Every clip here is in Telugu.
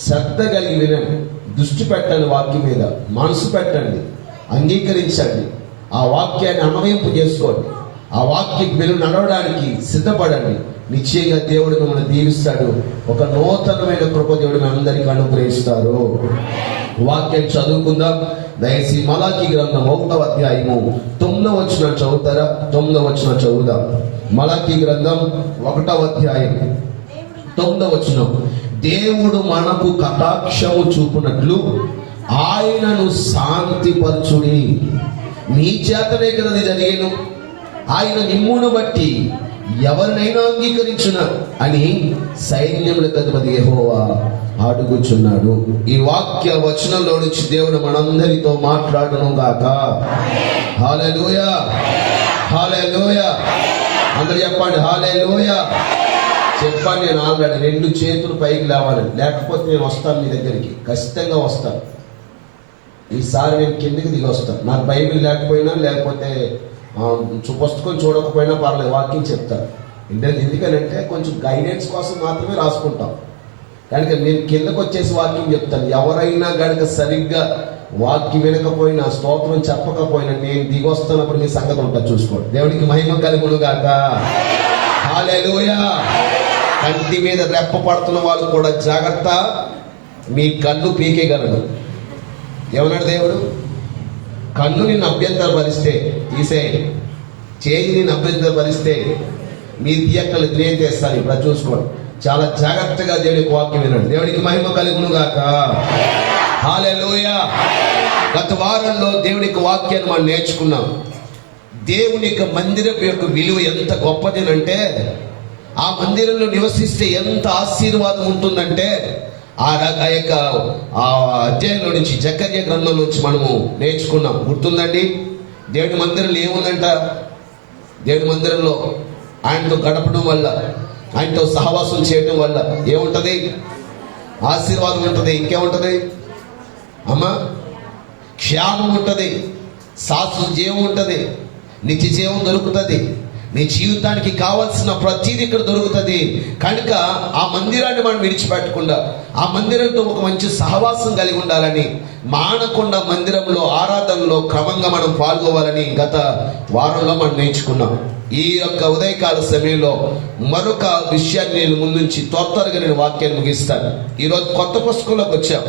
శ్రద్ధ కలిగి వినండి, దృష్టి పెట్టండి, వాక్యం మీద మనసు పెట్టండి, అంగీకరించండి, ఆ వాక్యాన్ని అన్వయింపు చేసుకోండి, ఆ వాక్యం మీరు నడవడానికి సిద్ధపడండి. నిశ్చయంగా దేవుడు మిమ్మల్ని దీవిస్తాడు. ఒక నూతనమైన కృప దేవుడు మీ అందరికీ అనుగ్రహిస్తారు. వాక్యం చదువుకుందాం. దయచేసి మలాకీ గ్రంథం 1వ అధ్యాయము 9వ వచనం చదువుతారా? 9వ వచనం చదువుదాం. మలాకీ గ్రంథం 1వ అధ్యాయం 9వ వచనం. దేవుడు మనకు కటాక్షము చూపునట్లు ఆయనను శాంతిపరచుడి. మీ చేతనే కదా జరిగేను. ఆయన మిమ్మును బట్టి ఎవరినైనా అంగీకరించున అని సైన్యములకు అధిపతి యెహోవా అడుగుచున్నాడు. ఈ వాక్య వచనంలో నుంచి దేవుడు మనందరితో మాట్లాడును గాక. హల్లెలూయా, హల్లెలూయా. అందరూ చెప్పండి హల్లెలూయా. చెప్పండి. నేను ఆల్రెడీ 2 చేతులు పైకి లేవాలి, లేకపోతే నేను వస్తాను మీ దగ్గరికి, ఖచ్చితంగా వస్తాను. ఈసారి నేను కిందికి దిగి వస్తాను. నాకు బైబిల్ లేకపోతే పుస్తకం చూడకపోయినా పర్లేదు, వాక్యం చెప్తాను. ఎందుకనంటే కొంచెం గైడెన్స్ కోసం మాత్రమే రాసుకుంటాం. కనుక నేను కిందకు వచ్చేసి వాక్యం చెప్తాను. ఎవరైనా కనుక సరిగ్గా వాక్యం వినకపోయినా, స్తోత్రం చెప్పకపోయినా నేను దిగి వస్తున్నప్పుడు మీ సంగతి ఉంటుంది, చూసుకోండి. దేవునికి మహిమ కలుగును గాక. హల్లెలూయా. కంటి మీద రెప్ప పడుతున్న వాళ్ళు కూడా జాగ్రత్త, మీ కన్ను పీకేయగలడు. ఏమన్నాడు దేవుడు? కన్ను నిన్ను అభ్యంతరపరిస్తే తీసేయండి, చేయి నిన్ను అభ్యంతరపరిస్తే మీ తీయక్కలు నేను చేస్తాను. ఇప్పుడు చూసుకోండి. చాలా జాగ్రత్తగా దేవునికి వాక్యం వినండి. దేవునికి మహిమ కలుగును గాక. హల్లెలూయా. గత వారంలో దేవునికి వాక్యాన్ని మనం నేర్చుకున్నాం. దేవుని యొక్క మందిరం యొక్క విలువ ఎంత గొప్పదేనంటే, ఆ మందిరంలో నివసిస్తే ఎంత ఆశీర్వాదం ఉంటుందంటే, ఆ యొక్క అధ్యాయంలో నుంచి, జకర్యా గ్రంథం నుంచి మనము నేర్చుకున్నాం. గుర్తుందండి? దేవుని మందిరంలో ఏముందంట? దేవుని మందిరంలో ఆయనతో గడపడం వల్ల, ఆయనతో సహవాసం చేయడం వల్ల ఏముంటది? ఆశీర్వాదం ఉంటుంది. ఇంకేముంటది అమ్మా? క్షేమం ఉంటుంది, శాశ్వత జీవం ఉంటుంది, నిత్య జీవం దొరుకుతుంది. నీ జీవితానికి కావాల్సిన ప్రతిదీ ఇక్కడ దొరుకుతుంది. కనుక ఆ మందిరాన్ని మనం విడిచిపెట్టకుండా, ఆ మందిరంతో ఒక మంచి సహవాసం కలిగి ఉండాలని, మానకుండా మందిరంలో ఆరాధనలో క్రమంగా మనం పాల్గొవాలని గత వారంలో మనం నేర్చుకున్నాం. ఈ యొక్క ఉదయకాల సమయంలో మరొక విషయాన్ని నేను ముందుంచి త్వరగా నేను వాక్యాన్ని ముగిస్తాను. ఈరోజు కొత్త పుస్తకంలోకి వచ్చాం.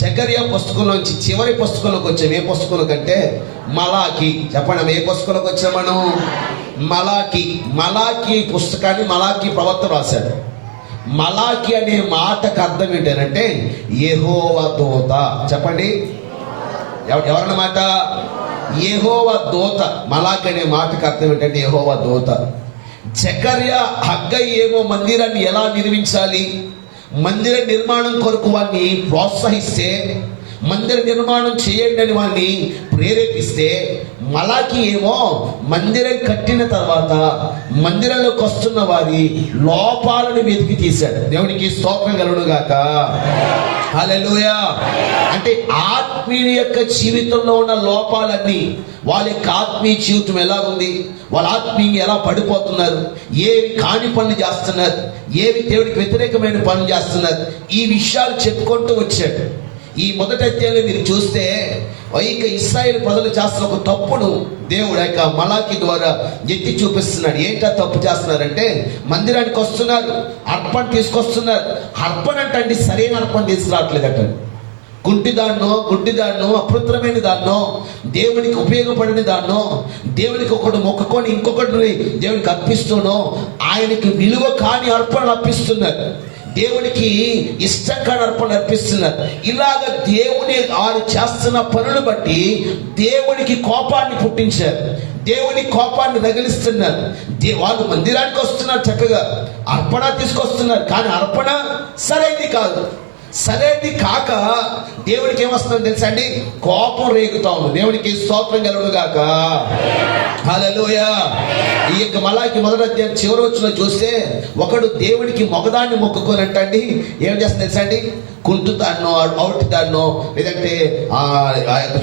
జకర్యా పుస్తకంలోంచి చివరి పుస్తకంలోకి వచ్చాం. ఏ పుస్తకంలో కంటే మలాకి. చెప్పండి, ఏ పుస్తకంలోకి వచ్చాం మనం? మలాకి పుస్తకాన్ని మలాకి ప్రవక్త రాశాడు. మలాకి అనే మాటకు అర్థం ఏంటంటే యెహోవా దూత. చెప్పండి, ఎవరన్నమాట? యెహోవా దూత. మలాకి అనే మాటకు అర్థం ఏంటంటే యెహోవా దూత. జకర్యా, హగ్గై ఏమో మందిరాన్ని ఎలా నిర్మించాలి, మందిర నిర్మాణం కొరకు వాడిని ప్రోత్సహిస్తే, మందిర నిర్మాణం చేయండి అని వాడిని ప్రేరేపిస్తే, మలాకి ఏమో మందిరం కట్టిన తర్వాత మందిరంలోకి వస్తున్న వారి లోపాలను వెతికి తీశాడు. దేవునికి స్తోత్రం కలుగును గాక. హల్లెలూయా. అంటే ఆత్మీయుల యొక్క జీవితంలో ఉన్న లోపాలన్నీ, వాళ్ళ యొక్క ఆత్మీయ జీవితం ఎలా ఉంది, వాళ్ళ ఆత్మీయంగా ఎలా పడిపోతున్నారు, ఏవి కాని పనులు చేస్తున్నారు, ఏవి దేవుడికి వ్యతిరేకమైన పనులు చేస్తున్నారు, ఈ విషయాలు చెప్పుకుంటూ వచ్చాడు. ఈ మొదటి అధ్యాయంలో మీరు చూస్తే ఇక ఇశ్రాయేలు ప్రజలు చేస్తున్న ఒక తప్పును దేవుడు యొక్క మలాకి ద్వారా ఎత్తి చూపిస్తున్నాడు. ఏంటా తప్పు చేస్తున్నారంటే, మందిరానికి వస్తున్నారు, అర్పణ తీసుకొస్తున్నారు. అర్పణ అంటే సరైన అర్పణ తీసుకురావట్లేదటండి. గుడ్డిదాన్నో అపవిత్రమైన దాన్నో, దేవునికి ఉపయోగపడిన దాన్నో, దేవునికి ఒకటి మొక్కుకొని ఇంకొకటి దేవునికి అర్పిస్తూనో, ఆయనకి విలువ కాని అర్పణలు అర్పిస్తున్నారు, దేవునికి ఇష్టం కాని అర్పణలు అర్పిస్తున్నారు. ఇలాగ దేవుని వారు చేస్తున్న పనులు బట్టి దేవునికి కోపాన్ని పుట్టించారు, దేవుని కోపాన్ని రగిలిస్తున్నారు. వాళ్ళు మందిరానికి వస్తున్నారు, చక్కగా అర్పణ తీసుకొస్తున్నారు, కానీ అర్పణ సరైనది కాదు. సరైనది కాక దేవుడికి ఏమొస్తుందని తెలుసా అండి? కోపం రేగుతా ఉంది. దేవునికి స్తోత్రం కలుగును గాక. హల్లెలూయా. ఈ యొక్క మలాకి మొదటి అధ్యాయం చివరి వచ్చిన చూస్తే, ఒకడు దేవుడికి మగదాన్ని మొక్కుకోనంటండి ఏం చేస్తుంది తెలుసా అండి? కుంటుదాన్నో అవుటిదాన్నో, లేదంటే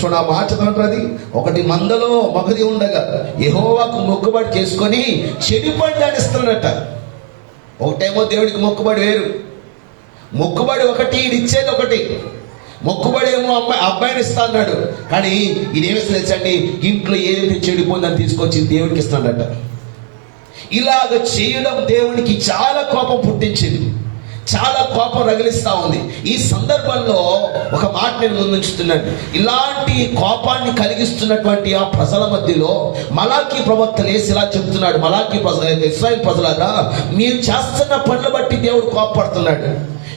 చూడ మాట చదవండి, ఒకటి మందలో మగది ఉండగా యెహోవాకు మొక్కుబడి చేసుకొని చెడిపడి దాన్ని ఇస్తున్నట్ట. ఒకటేమో దేవుడికి మొక్కుబడి వేరు, మొక్కుబడి ఒకటి, ఇది ఇచ్చేది ఒకటి. మొక్కుబడి ఏమో అబ్బాయిని ఇస్తా అన్నాడు, కానీ ఇదేమి తెలుసండి, ఇంట్లో ఏదైతే చెడిపోయిందని తీసుకొచ్చి దేవుడికి ఇస్తాడట. ఇలాగ చేయడం దేవునికి చాలా కోపం పుట్టించింది, చాలా కోపం రగిలిస్తా ఉంది. ఈ సందర్భంలో ఒక మాట నేను ముందుంచుతున్నాను. ఇలాంటి కోపాన్ని కలిగిస్తున్నటువంటి ఆ ప్రజల మధ్యలో మలాకీ ప్రవక్త లేసి ఇలా చెప్తున్నాడు, ఇశ్రాయేలు ప్రజలారా, మీరు చేస్తున్న పనులు బట్టి దేవుడు కోపపడుతున్నాడు.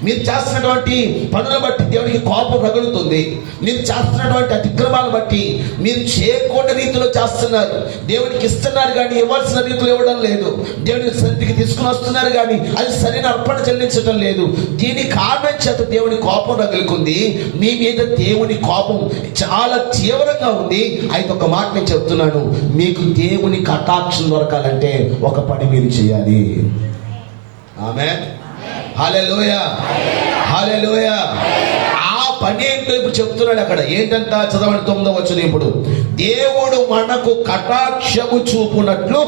మీరు చేస్తున్నటువంటి పనులను బట్టి దేవునికి కోపం రగులుతుంది. మీరు చేస్తున్నటువంటి అతిక్రమాలను బట్టి, మీరు చేయకూడని రీతిలో చేస్తున్నారు. దేవునికి ఇస్తున్నారు కానీ ఇవ్వాల్సిన రీతిలో ఇవ్వడం లేదు. దేవుని సన్నిధికి తీసుకుని వస్తున్నారు కానీ అది సరైన అర్పణ చెల్లించడం లేదు. దీని కారణం చేత దేవుని కోపం రగులుకుంది. మీ మీద దేవుని కోపం చాలా తీవ్రంగా ఉంది. అయితే ఒక మాట నేను చెప్తున్నాను, మీకు దేవుని కటాక్షం దొరకాలంటే ఒక పని మీరు చేయాలి. ఆమేన్, హల్లెలూయా, హల్లెలూయా. ఆ పని ఏంటో ఇప్పుడు చెప్తున్నాడు అక్కడ. ఏంటంట, చదవండి 9వ వచనం. ఇప్పుడు దేవుడు మనకు కటాక్షము చూపునట్లు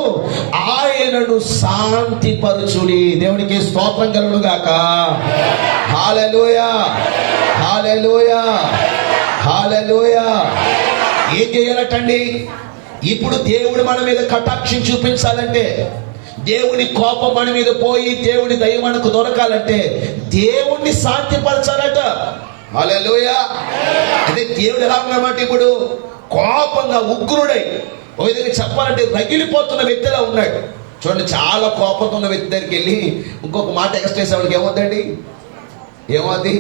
ఆయనను శాంతిపరచుడి. దేవునికి స్తోత్రం కలుగును గాక. హల్లెలూయా, హల్లెలూయా, హల్లెలూయా. ఏం చేయాలటండి? ఇప్పుడు దేవుడు మన మీద కటాక్షం చూపించాలంటే, దేవుని కోపం మన మీద పోయి దేవుని దయ మనకు దొరకాలంటే దేవుణ్ణి శాంతిపరచాలట. హల్లెలూయా. అంటే దేవుడు ఎలా ఉన్నమాట, ఇప్పుడు కోపంగా ఉగ్రుడై, ఒక విధంగా చెప్పాలంటే రగిలిపోతున్న వ్యక్తిలా ఉన్నాడు. చూడండి, చాలా కోపంతో ఉన్న వ్యక్తి దగ్గరికి వెళ్ళి ఇంకొక మాట ఎక్స్ట్రా చేసేవాడికి ఏమవుతుందండి? ఏమవుతుంది?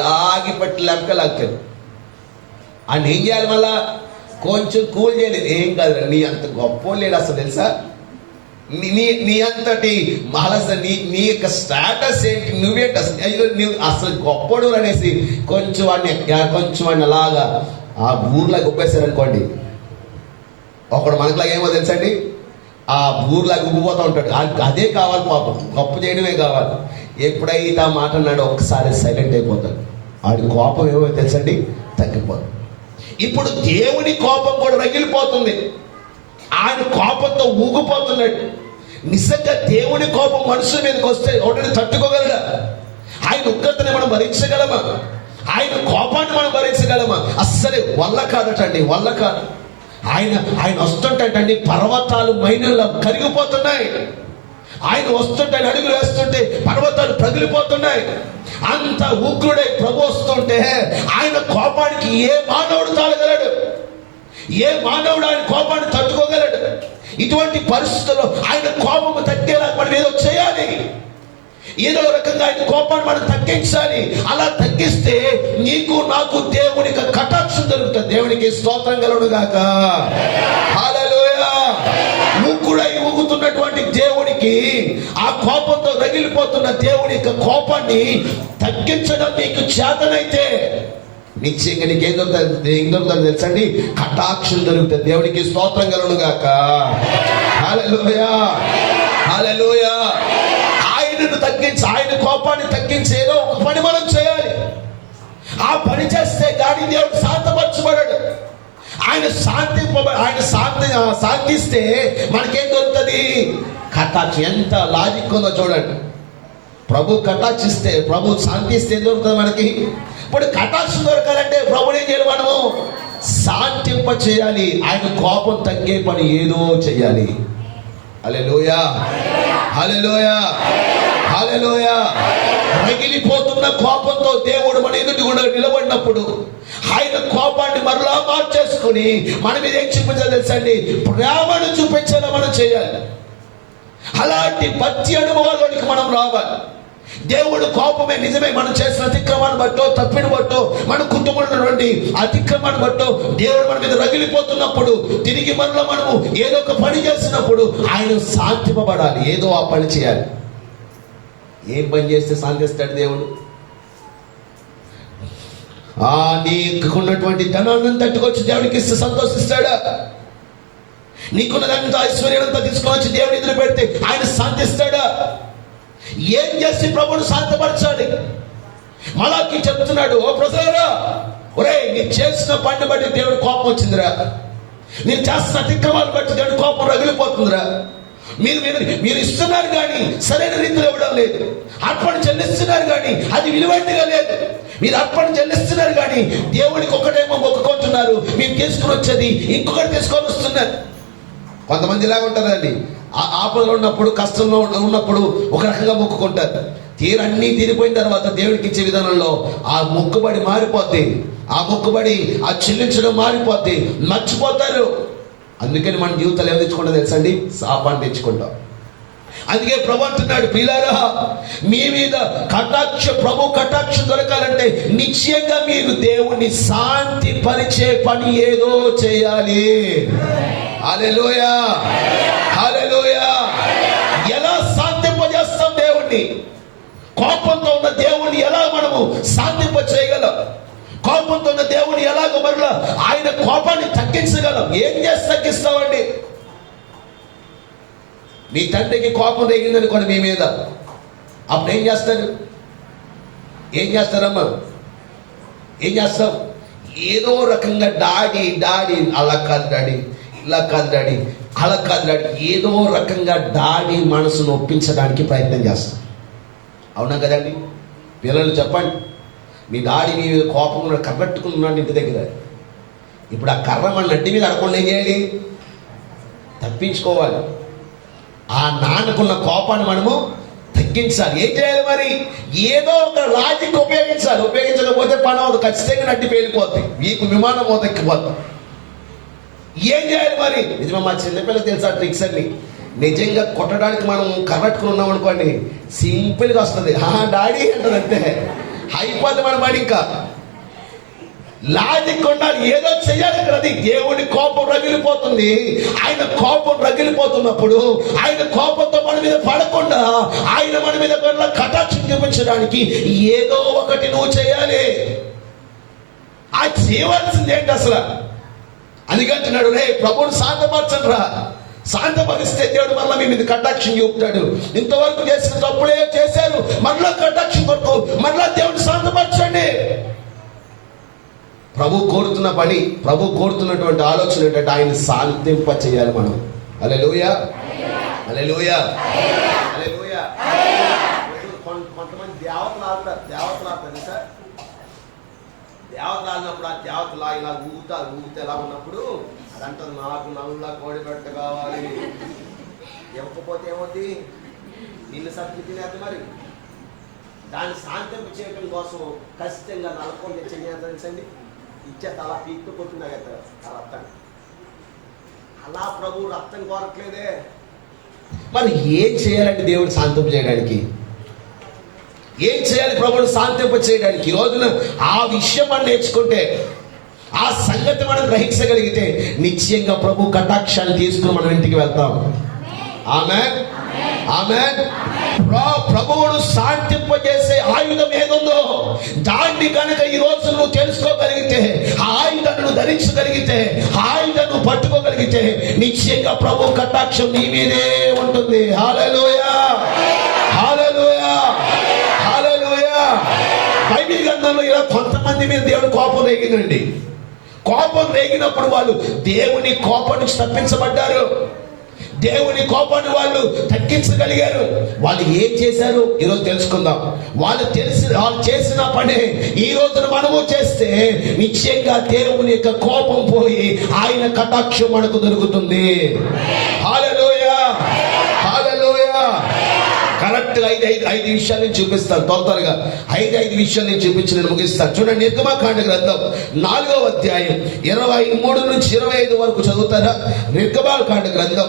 లాగి పట్టి లాక్కారు. ఆయన ఏం చేయాలి? మళ్ళా కొంచెం కూల్ చేయలేదు. ఏం కాదు, నీ అంత గొప్ప లేడు అసలు, తెలుసా? నీ అంతటి నీ యొక్క స్టేటస్ ఏంటి, నువ్వేంటి అసలు, నువ్వు అసలు గొప్పడు అనేసి కొంచెం వాడిని అలాగా ఆ ఊర్లాగా ఉప్పేశారనుకోండి. ఒకడు మనకులాగా ఏమో తెలుసండి, ఆ ఊర్లాగా ఉబ్బిపోతూ ఉంటాడు. అదే కావాలి పాపం, గొప్ప చేయడమే కావాలి. ఎప్పుడైతే ఆ మాట అన్నాడో ఒక్కసారి సైలెంట్ అయిపోతాడు. ఆడి కోపం ఏమో తెలుసండి, తగ్గిపోతుంది. ఇప్పుడు దేవుని కోపం కూడా రగిలిపోతుంది. ఆయన కోపంతో ఊగిపోతున్నాడు. నిజంగా దేవుని కోపం మనుషుల మీదకి వస్తే ఒకటి తట్టుకోగలడా? ఆయన ఉగ్రతని మనం భరించగలమా? ఆయన కోపాన్ని మనం భరించగలమా? అస్సలు వల్ల కాదటండి, వల్ల కాదు. ఆయన వస్తుంటాడండి, పర్వతాలు మైనల్లో కరిగిపోతున్నాయి. ఆయన వస్తుంటే, అడుగులు వేస్తుంటే పర్వతాలు పగిలిపోతున్నాయి. అంత ఉగ్రుడై ప్రభు వస్తుంటే ఆయన కోపానికి ఏ మానవుడు తాళగలడు? ఏ మానవుడు ఆయన కోపాన్ని తట్టుకోగలడు? ఇటువంటి పరిస్థితుల్లో ఆయన కోపము తగ్గేలా మనం ఏదో చేయాలి. ఏదో రకంగా ఆయన కోపాన్ని మనం తగ్గించాలి. అలా తగ్గిస్తే నీకు నాకు దేవునికి కటాక్షం దొరుకుతుంది. దేవునికి స్తోత్రం కలుగును గాక. హల్లెలూయా. ముక్కుడై ఊగుతున్నటువంటి దేవునికి, ఆ కోపంతో రగిలిపోతున్న దేవుని యొక్క కోపాన్ని తగ్గించడం నీకు చేతనైతే నిశ్చయంగా నీకేం దొరుకుతుంది? ఏం దొరుకుతుంది తెలుసండి? కటాక్షం దొరుకుతుంది. దేవునికి స్తోత్రం కలుగును గాక. హల్లెలూయా, హల్లెలూయా. ఆయనను తగ్గించి, ఆయన కోపాన్ని తగ్గించేదో ఒక పని మనం చేయాలి. ఆ పని చేస్తే గాడి దేవుడు శాంతపరచబడాడు. ఆయన శాంతిస్తే మనకేం దొరుకుతుంది? కటాక్షం. ఎంత లాజిక్ ఉందో చూడండి. ప్రభు కటాక్షిస్తే, ప్రభు శాంతిస్తే ఏం దొరుకుతుంది మనకి? ఇప్పుడు కటాక్షం దొరకాలంటే ప్రభుని ఏం చేయాలి? మనము శాంతింప చేయాలి. ఆయన కోపం తగ్గే పని ఏదో చేయాలి. హల్లెలూయా, హల్లెలూయా, హల్లెలూయా. రగిలిపోతున్న కోపంతో దేవుడు మన ఎదుటి కూడా నిలబడినప్పుడు ఆయన కోపాన్ని మరలా మార్చేసుకుని మన మీద ఏం చూపించాలి తెలుసండి? ప్రేమను చూపించేలా మనం చేయాలి. అలాంటి భక్తి అనుభవాల్లోనికి మనం రావాలి. దేవుడు కోపమే నిజమే, మనం చేసిన అతిక్రమాన్ని బట్టో, తప్పిని బట్టో, మన కుటుంబంలో ఉన్నటువంటి అతిక్రమాన్ని బట్టో దేవుడు మన మీద రగిలిపోతున్నప్పుడు, తిరిగి మనలో మనము ఏదో ఒక పని చేసినప్పుడు ఆయన శాంతింపబడాలి. ఏదో ఆ పని చేయాలి. ఏం పని చేస్తే శాంతిస్తాడు దేవుడు? నీకున్నటువంటి ధనాన్ని తట్టుకొచ్చి దేవుడికి ఇస్తే సంతోషిస్తాడా? నీకున్నదంతా ఐశ్వర్యంతా తీసుకొని వచ్చి దేవుని ఎదురు పెడితే ఆయన శాంతిస్తాడా? ఏం చేసి ప్రభువును శాంతపరచాలి? మలాకి చెప్తున్నాడు, ఓ ప్రజలారా, ఒరే, నేను చేసిన పని బట్టి దేవుడు కోపం వచ్చిందిరా, నేను చేస్తున్న అతిక్రమాలు బట్టి దేవుడి కోపం రగిలిపోతుందిరా. మీరు ఇస్తున్నారు కానీ సరైన రీతిలో ఇవ్వడం లేదు. అర్పణ చెల్లిస్తున్నారు కానీ అది విలువైనదిగా లేదు. మీరు అర్పణ చెల్లిస్తున్నారు కానీ దేవుడికి ఒకటేమో మొక్కుకుంటున్నారు, మీరు తీసుకుని వచ్చేది ఇంకొకటి తీసుకొని వస్తున్నారు. కొంతమంది ఇలాగ ఉంటారండి, ఆపదలో ఉన్నప్పుడు కష్టంలో ఉన్నప్పుడు ఒక రకంగా మొక్కుకుంటారు. తీరన్నీ తీరిపోయిన తర్వాత దేవుడికి ఇచ్చే విధానంలో ఆ మొక్కుబడి మారిపోద్ది, ఆ మొక్కుబడి ఆ చెల్లించడం మారిపోద్ది, మర్చిపోతారు. అందుకని మన జీవితాలు ఏం తెచ్చుకుంటా తెలుసండి? శాపాన్ని తెచ్చుకుంటాం. అందుకే ప్రభు అంటున్నాడు, ప్రియులారా మీ మీద ప్రభు కటాక్షం దొరకాలంటే నిశ్చయంగా మీరు దేవుణ్ణి శాంతి పరిచే పని ఏదో చేయాలి. హల్లెలూయా, హల్లెలూయా. ఎలా శాంతింపజేస్తాం దేవుణ్ణి? కోపంతో ఉన్న దేవుణ్ణి ఎలా మనము శాంతింప చేయగలం? కోపంతో ఉన్న దేవుని ఎలాగో మరలా ఆయన కోపాన్ని తగ్గించగలం? ఏం చేసి తగ్గిస్తామండి? మీ తండ్రికి కోపం రేగిందనుకోండి మీ మీద, అప్పుడు ఏం చేస్తారు? ఏం చేస్తారమ్మా? ఏం చేస్తాం? ఏదో రకంగా డాడీ అలా కాదు డాడీ, ఇలా కాదు డాడీ, అలా కాదు డాడీ, ఏదో రకంగా డాడీ మనసును ఒప్పించడానికి ప్రయత్నం చేస్తాం. అవునా కదండి? పిల్లలు చెప్పండి, మీ డాడీ మీ మీద కోపం కర్రట్టుకున్నాడు ఇంటి దగ్గర. ఇప్పుడు ఆ కర్ర మన నడ్డి మీద అడగకుండా ఏం చేయాలి? తప్పించుకోవాలి. ఆ నాన్నకున్న కోపాన్ని మనము తగ్గించాలి. ఏం చేయాలి మరి? ఏదో ఒక లాజిక్ ఉపయోగించాలి. ఉపయోగించకపోతే పని అవుతుంది, ఖచ్చితంగా నడ్డి పేలిపోతుంది, మీకు విమానం మోతెక్కిపోతుంది. ఏం చేయాలి మరి? నిజమా, మా చిన్నపిల్లలు తెలుసా ట్రిక్స్ అన్ని. నిజంగా కొట్టడానికి మనం కర్రట్టుకుని ఉన్నాం అనుకోండి, సింపుల్గా వస్తుంది, డాడీ అంటదంటే అయిపోతుంది మన పని. ఇంకా లాజిక్ ఉండాలి, ఏదో చెయ్యాలి. అది దేవుడి కోపం రగిలిపోతుంది. ఆయన కోపం రగిలిపోతున్నప్పుడు ఆయన కోపంతో మన మీద పడకుండా ఆయన మన మీద కటాక్షం చూపించడానికి ఏదో ఒకటి నువ్వు చేయాలి. ఆ చేయవలసింది ఏంటి అసలు? అందుకంటున్నాడు, రే ప్రభువుని శాంతపరచండి రా. శాంతపరిస్తే దేవుడు మరలా మీ మీద కటాక్షం చూపుతాడు. ఇంతవరకు చేసిన తప్పులే చేశారు, మరలా కటాక్షం కొరకు మరలా దేవుడు శాంతపరచండి. ప్రభు కోరుతున్న పని, ప్రభు కోరుతున్నటువంటి ఆలోచన ఏంటంటే ఆయన శాంతింప చేయాలి మనం. హల్లెలూయా, హల్లెలూయా, హల్లెలూయా. కొంతమంది దేవతలు ఆడతారు సార్. దేవతలు ఆడినప్పుడు ఆ దేవతలు ఇలా ఊగితే ఎలా ఉన్నప్పుడు అదంటారు, నాకు నల్ల కోడి పెట్ట కావాలి. ఇవ్వకపోతే ఏమవుతుంది? నిన్ను సర్ది తినేది. మరి దాన్ని శాంతింప చేయడం కోసం ఖచ్చితంగా నల్లకోడి తెచ్చండి, ఇచ్చే తల పీక్కు కొట్టినా కదా ఆ రక్తాన్ని. అలా ప్రభు రక్తం కోరట్లేదే. మరి ఏం చేయాలంటే దేవుడు శాంతింప చేయడానికి? ఏం చేయాలి ప్రభువుని శాంతింప చేయడానికి? ఈ రోజున ఆ విషయం మనం నేర్చుకుంటే, ఆ సంగతి మనం గ్రహించగలిగితే నిశ్చయంగా ప్రభు కటాక్షాన్ని తీసుకుని మనం ఇంటికి వెళ్తాం. ఆమేన్, ఆమేన్. ప్రభువును శాంతింపజేసే ఆయుధం ఏదుందో దాన్ని కనుక ఈ రోజు నువ్వు తెలుసుకోగలిగితే, ఆ ఆయుధాన్ని ధరించగలిగితే, ఆ ఆయుధాన్ని పట్టుకోగలిగితే నిశ్చయంగా ప్రభు కటాక్షం నీ మీదే ఉంటుంది. హల్లెలూయా, హల్లెలూయా, హల్లెలూయా. బైబిల్ గ్రంథంలో ఇలా కొంతమంది మీద దేవుడు కోపం రేగిందండి. కోపం రేగినప్పుడు వాళ్ళు దేవుని కోపం నుంచి తప్పించబడ్డారు. దేవుని కోపాన్ని వాళ్ళు తగ్గించగలిగారు. వాళ్ళు ఏం చేశారు ఈరోజు తెలుసుకుందాం. వాళ్ళు చేసిన పని ఈ రోజున మనము చేస్తే నిశ్చయంగా దేవుని యొక్క కోపం పోయి ఆయన కటాక్షం మనకు దొరుకుతుంది. హల్లెలూయా, హల్లెలూయా. కరెక్ట్ ఐదు విషయాలు నేను చూపిస్తాను. త్వరగా ఐదు విషయాలు నేను చూపించి నేను ముగిస్తాను. చూడండి, నిర్గమకాండ గ్రంథం 4వ అధ్యాయం 23 నుంచి 25 వరకు చదువుతారా? నిర్గమకాండ గ్రంథం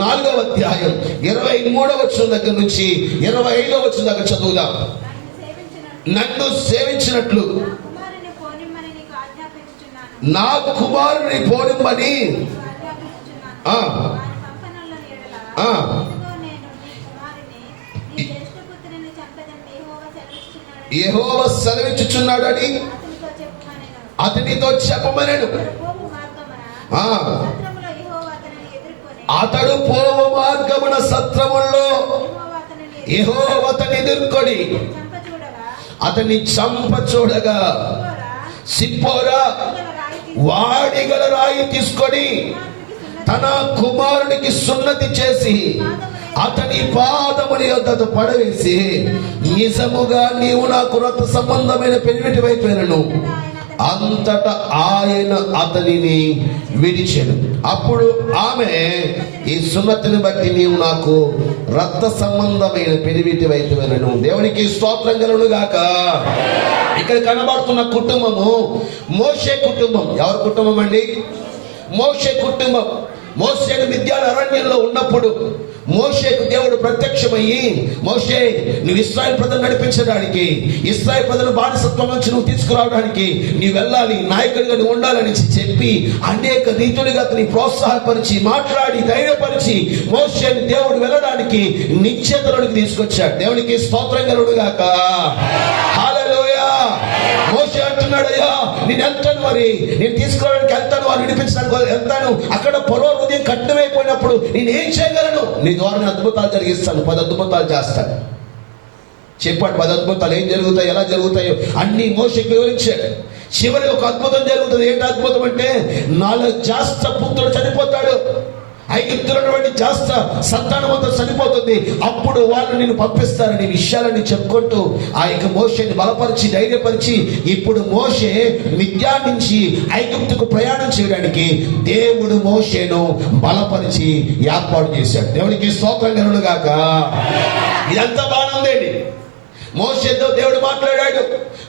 4వ అధ్యాయం 23వ వచనం దగ్గర నుంచి 25వ వచనం దగ్గర చదువుదాం. నన్ను సేవించినట్లు నా కుమారుని పోనిమ్మని యెహోవా సెలవిచ్చుచున్నాడు అని అతనితో చెప్పమనెను. అతడు పోవు మార్గమున సత్రములో యెహోవా అతని ఎదుర్కొని అతన్ని చంప చూడగా సిప్పోరా వాడిగల రాయి తీసుకొని తన కుమారునికి సున్నతి చేసి అతని పాదముల యొద్ద పడవేసి, నిజముగా నీవు నాకు రక్త సంబంధమైన పెనిమిటి వైపోయినను, అంతటా ఆయన అతనిని విడిచెను. అప్పుడు ఆమె, ఈ సున్నతిని బట్టి నీవు నాకు రక్త సంబంధమైన పెనిమిటి వైపోయినను. దేవునికి స్తోత్రం కలుగును గాక. ఇక్కడ కనబడుతున్న కుటుంబము మోషే కుటుంబం. ఎవరి కుటుంబం అండి? మోషే కుటుంబం. మోషేను మిద్యాను అరణ్యంలో ఉన్నప్పుడు మోషేకు దేవుడు ప్రత్యక్షమయ్యి, మోషే నువ్వు ఇశ్రాయేలు ప్రజలను నడిపించడానికి, ఇశ్రాయేలు ప్రజలను బానిసత్వం నుంచి నువ్వు తీసుకురావడానికి నీవు వెళ్ళాలి, నాయకుడిగా నువ్వు ఉండాలని చెప్పి అనేక రీతులుగా అతని ప్రోత్సాహపరిచి, మాట్లాడి, ధైర్యపరిచి మోషేని దేవుడు వెళ్ళడానికి నిశ్చేతలోనికి తీసుకొచ్చాడు. దేవునికి స్తోత్రం కలుగును గాక. హల్లెలూయా. మోషే అంటున్నాడయ్యా, నేను వెళ్తాను, మరి నేను తీసుకురావడానికి వెళ్తాను, వారు విడిపించడానికి వెళ్తాను. అక్కడ పొరవ హృదయం కఠినమైపోయినప్పుడు నేను ఏం చేయగలను? నీ ద్వారా అద్భుతాలు జరిగిస్తాను, 10 అద్భుతాలు చేస్తాను. చెప్పాడు 10 అద్భుతాలు ఏం జరుగుతాయి, ఎలా జరుగుతాయో అన్ని మోషేకి వివరించాడు. చివరి ఒక అద్భుతం జరుగుతుంది. ఏంటి అద్భుతం అంటే, 4 జాస్త పుత్రుడు చనిపోతాడు. ఐగుప్తులో ఉన్నటువంటి జాస్త సంతానం అంతా చనిపోతుంది. అప్పుడు వాళ్ళు నేను పంపిస్తారని విషయాలని చెప్పుకుంటూ ఆ యొక్క మోషేని బలపరిచి, ధైర్యపరిచి, ఇప్పుడు మోషే మిద్యాన్ నుంచి ఐగుప్తుకు ప్రయాణం చేయడానికి దేవుడు మోషేను బలపరిచి ఏర్పాటు చేశాడు. దేవునికి స్తోత్రం కలుగును గాక. ఇదంతా బాగానే ఉందండి. మోషేతో దేవుడు మాట్లాడాడు,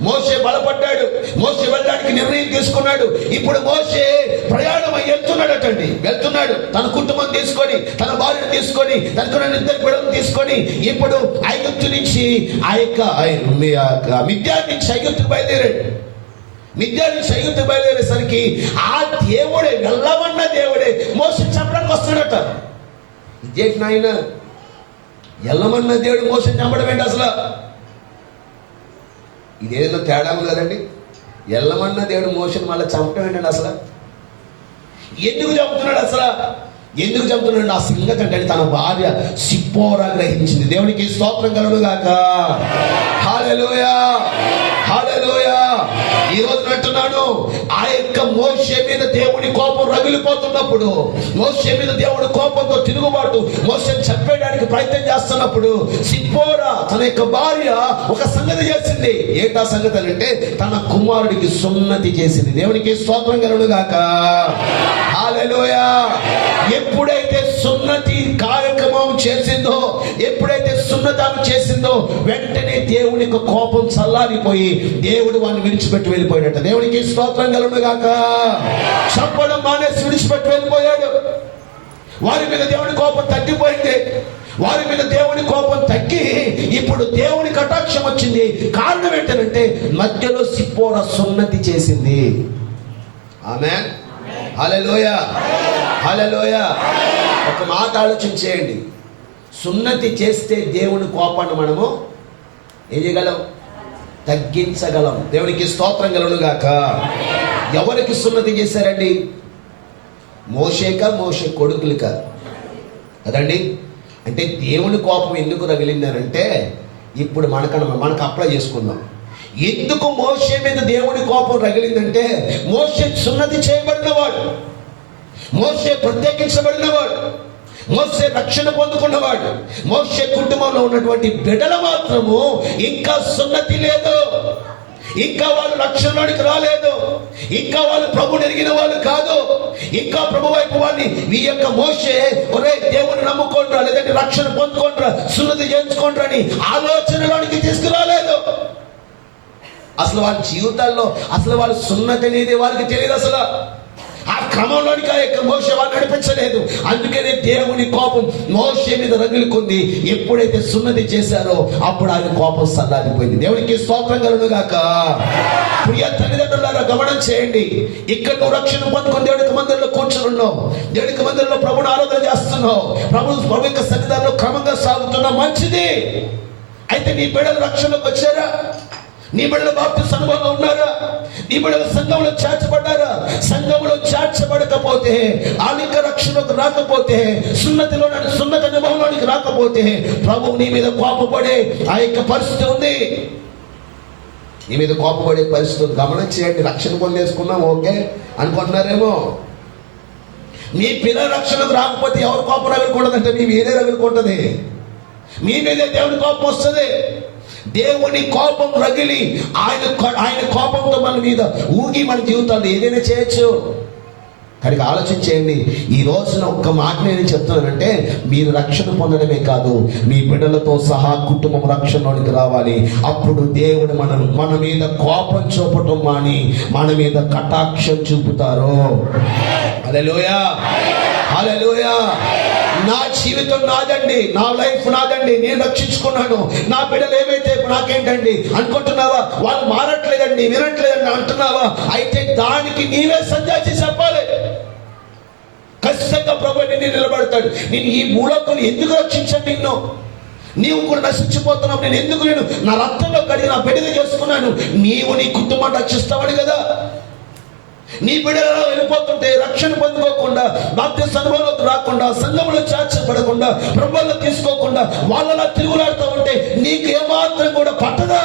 మోషే బలపడ్డాడు, మోషే వెళ్ళడానికి నిర్ణయం తీసుకున్నాడు. ఇప్పుడు మోషే ప్రయాణం వెళ్తున్నాడటండి. వెళ్తున్నాడు తన కుటుంబం తీసుకొని, తన భార్యను తీసుకొని, తనకున్న 2 బిడ్డలను తీసుకొని. ఇప్పుడు ఐగుప్తు నుంచి ఆ యొక్క మిద్యాన్ నుంచి ఐగుప్తుకు బయలుదేరాడు. మిద్యాన్ నుంచి ఐగుప్తుకు బయలుదేరేసరికి ఆ దేవుడే, వెళ్ళమన్న దేవుడే మోషే చంపడానికి వస్తున్నాడట. ఇదేంటి నాయన, వెళ్ళమన్న దేవుడు మోషే చంపడం ఏంటి అసలు? ఇదేదో తేడా ఉంది కదండి. ఎల్లమన్న దేవుడు మోషేని మళ్ళీ చంపడం ఏంటండి అసలు? ఎందుకు చంపుతున్నాడు అసలు? ఎందుకు చంపుతున్నాడు? ఆ సంగతి అంటే తన భార్య సిప్పోరా గ్రహించింది. దేవునికి స్తోత్రం కలుగును గాక. హల్లెలూయా, హల్లెలూయా. ఈ రోజు అంటున్నాను, ఆ యొక్క మోషే మీద దేవుడి కోపం రగిలిపోతున్నప్పుడు, మోషే మీద దేవుడి కోపంతో తిరుగుబాటు, మోషేని చంపేయడానికి ప్రయత్నం చేస్తున్నప్పుడు సిప్పోరా తన యొక్క భార్య ఒక సంగతి చేసింది. ఏంటా సంగతి అంటే, తన కుమారుడికి సున్నతి చేసింది. దేవునికి స్తోత్రం కలుగును గాక. హల్లెలూయా. ఎప్పుడైతే సున్నతి కార్యక్రమం చేసిందో, ఎప్పుడైతే సున్నతాము చేసిందో, వెంటనే దేవుని యొక్క కోపం చల్లారిపోయి దేవుడు వాడిని విడిచిపెట్టి వెళ్ళిపోయాడట. దేవునికి స్తోత్రం కలుగును గాక. చంపడం మానేసి విడిచిపెట్టి వెళ్ళిపోయాడు. వారి మీద దేవుని కోపం తగ్గిపోయింది. వారి మీద దేవుని కోపం తగ్గి ఇప్పుడు దేవుని కటాక్షం వచ్చింది. కారణం ఏంటంటే, మధ్యలో సిప్పోరా సున్నతి చేసింది. ఆమేన్. హల్లెలూయా, హల్లెలూయా. ఒక మాట ఆలోచన చేయండి. సున్నతి చేస్తే దేవుని కోపాన్ని మనము ఏం చేయగలం? తగ్గించగలం. దేవునికి స్తోత్రం కలుగును గాక. ఎవరికి సున్నతి చేశారండి? మోషేక, మోషే కొడుకులక కదండి. అంటే దేవుని కోపం ఎందుకు రగిలిందనంటే, ఇప్పుడు మనకు అప్లై చేసుకుందాం. ఎందుకు మోషే మీద దేవుని కోపం రగిలిందంటే, మోషే సున్నతి చేయబడినవాడు, మోషే ప్రత్యేకించబడినవాడు, మోషే రక్షణ పొందుకున్నవాడు. మోషే కుటుంబంలో ఉన్నటువంటి బిడ్డలు మాత్రము ఇంకా సున్నతి లేదు, ఇంకా వాళ్ళు రక్షణలోనికి రాలేదు, ఇంకా వాళ్ళు ప్రభుని ఎరిగిన వాళ్ళు కాదు, ఇంకా ప్రభు వైపు వారిని ఈ యొక్క మోషే ఒరే దేవుని నమ్ముకోండ్రా, లేదంటే రక్షణ పొందుకోండ్రా, సున్నతి చేయించుకోండ్రా అని ఆలోచనలోనికి తీసుకురాలేదు. అసలు వాళ్ళ జీవితాల్లో అసలు వాళ్ళ సున్నతి అనేది వాళ్ళకి తెలియదు. అసలు ఆ క్రమంలోనికి ఆ యొక్క మోషే వాళ్ళు నడిపించలేదు. అందుకనే దేవుని కోపం మోషే మీద రగిలికుంది. ఎప్పుడైతే సున్నతి చేశారో అప్పుడు ఆయన కోపం సల్లారిపోయింది. దేవునికి స్తోత్రం కలుగును గాక. ప్రియ తల్లిదండ్రులారా గమనం చేయండి. ఇక్కడ నువ్వు రక్షణ పొందుకొని దేవునికి మందిరంలో కూర్చొని ఉన్నావు, దేవునికి మందిరంలో ప్రభుని ఆరాధన చేస్తున్నావు, ప్రభు యొక్క సన్నిధానంలో క్రమంగా సాగుతున్నావు, మంచిది. అయితే నీ బిడ్డలు రక్షణలోకి వచ్చారా? నీ బిడ్డలు బాప్తిస్మ అనుభవంలో ఉన్నారా? నీ బిడ్డలు సంఘంలో చేర్చబడ్డారా? సంఘంలో చేర్చబడకపోతే, ఆలిక రక్షణకు రాకపోతే, సున్నతి అనుభవంలోనికి రాకపోతే ప్రభువు నీ మీద కోపపడే ఆ యొక్క పరిస్థితి ఉంది. నీ మీద కోపపడే పరిస్థితి గమనం చేయండి. రక్షణ పొందేసుకున్నాం ఓకే అనుకుంటున్నారేమో. మీ పిల్లల రక్షణకు రాకపోతే ఎవరు కోపం రగులుకుంటుందంటే మీ మీదే రగులుకుంటుంది. మీ మీదే దేవుని కోపం వస్తుంది. దేవుని కోపం రగిలి ఆయన కోపంతో మన మీద ఊగి మన జీవితాలు ఏదైనా చేయొచ్చు. కనుక ఆలోచించేయండి. ఈ రోజున ఒక్క మాట నేను చెప్తున్నానంటే, మీరు రక్షణ పొందడమే కాదు, మీ బిడ్డలతో సహా కుటుంబం రక్షణలోనికి రావాలి. అప్పుడు దేవుడు మన మీద కోపం చూపటం మాని మన మీద కటాక్షం చూపుతారు. హల్లెలూయా, హల్లెలూయా. నా జీవితం నాదండి, నా లైఫ్ నాదండి, నేను రక్షించుకున్నాను, నా బిడ్డలు ఏమైతే నాకేంటండి అనుకుంటున్నావా? వాళ్ళు మారట్లేదండి, వినట్లేదండి అంటున్నావా? అయితే దానికి నీవే సంజాయిషి చెప్పాలి. ఖచ్చితంగా ప్రభు నిన్ను నిలబడతాడు. నేను ఈ భూలోకాన్ని ఎందుకు రక్షించాను? నిన్ను నీవు కూడా నశించిపోతున్నావు. నేను నా రక్తంలో కడిగి నా బిడ్డగా చేసుకున్నాను. నీవు నీ కుటుంబాన్ని రక్షిస్తావని కదా. నీ బిడ్డలలో వెళ్ళిపోతుంటే రక్షణ పొందుకోకుండా, బాప్తిస్మ అనుభవంలోకి రాకుండా, సంఘంలో చేర్చబడకుండా, ప్రభువులో తీసుకోకుండా వాళ్ళలా తిరుగులాడుతూ ఉంటే నీకు ఏమాత్రం కూడా పట్టదా?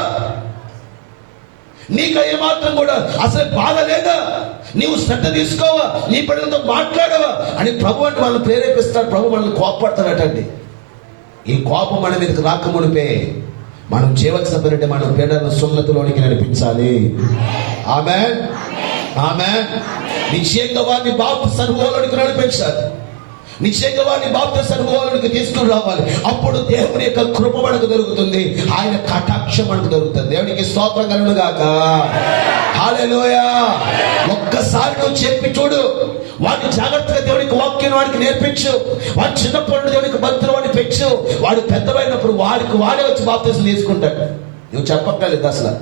నీకు ఏమాత్రం కూడా అసలు బాధ లేదా? నీవు శ్రద్ధ తీసుకోవా? నీ బిడ్డలతో మాట్లాడవా అని ప్రభు అంటే వాళ్ళని ప్రేరేపిస్తాడు. ప్రభు మనల్ని కోపపడతాడటండి. ఈ కోపం మన మీదకి రాకమునిపే మనం చేయవలసిన పని మనం బిడ్డలను సున్నతిలోనికి నడిపించాలి. ఆమేన్, ఆమేన్. నిశ్చయంగా వారిని బాప్తిస్మ అనుభవంలోనికి నడిపించాలి. నిశ్చయంగా వారిని బాప్తిస్మ అనుభవంలోనికి తీసుకుని రావాలి. అప్పుడు దేవుని యొక్క కృప మనకు దొరుకుతుంది, ఆయన కటాక్షం మనకు దొరుకుతుంది. దేవునికి స్తోత్రం కలుగును గాక. హల్లెలూయా. ఒక్కసారి నువ్వు చెప్పి చూడు. వాడిని జాగ్రత్తగా దేవునికి వాక్యం వాడికి నేర్పించు. వాడు చిన్నప్పుడు దేవునికి భక్తులు వాడిని పెంచు. వాడు పెద్దవైనప్పుడు వాడే వచ్చి బాప్తిస్మ తీసుకుంటాడు. నువ్వు చెప్పక్కర్లేదు. అసలు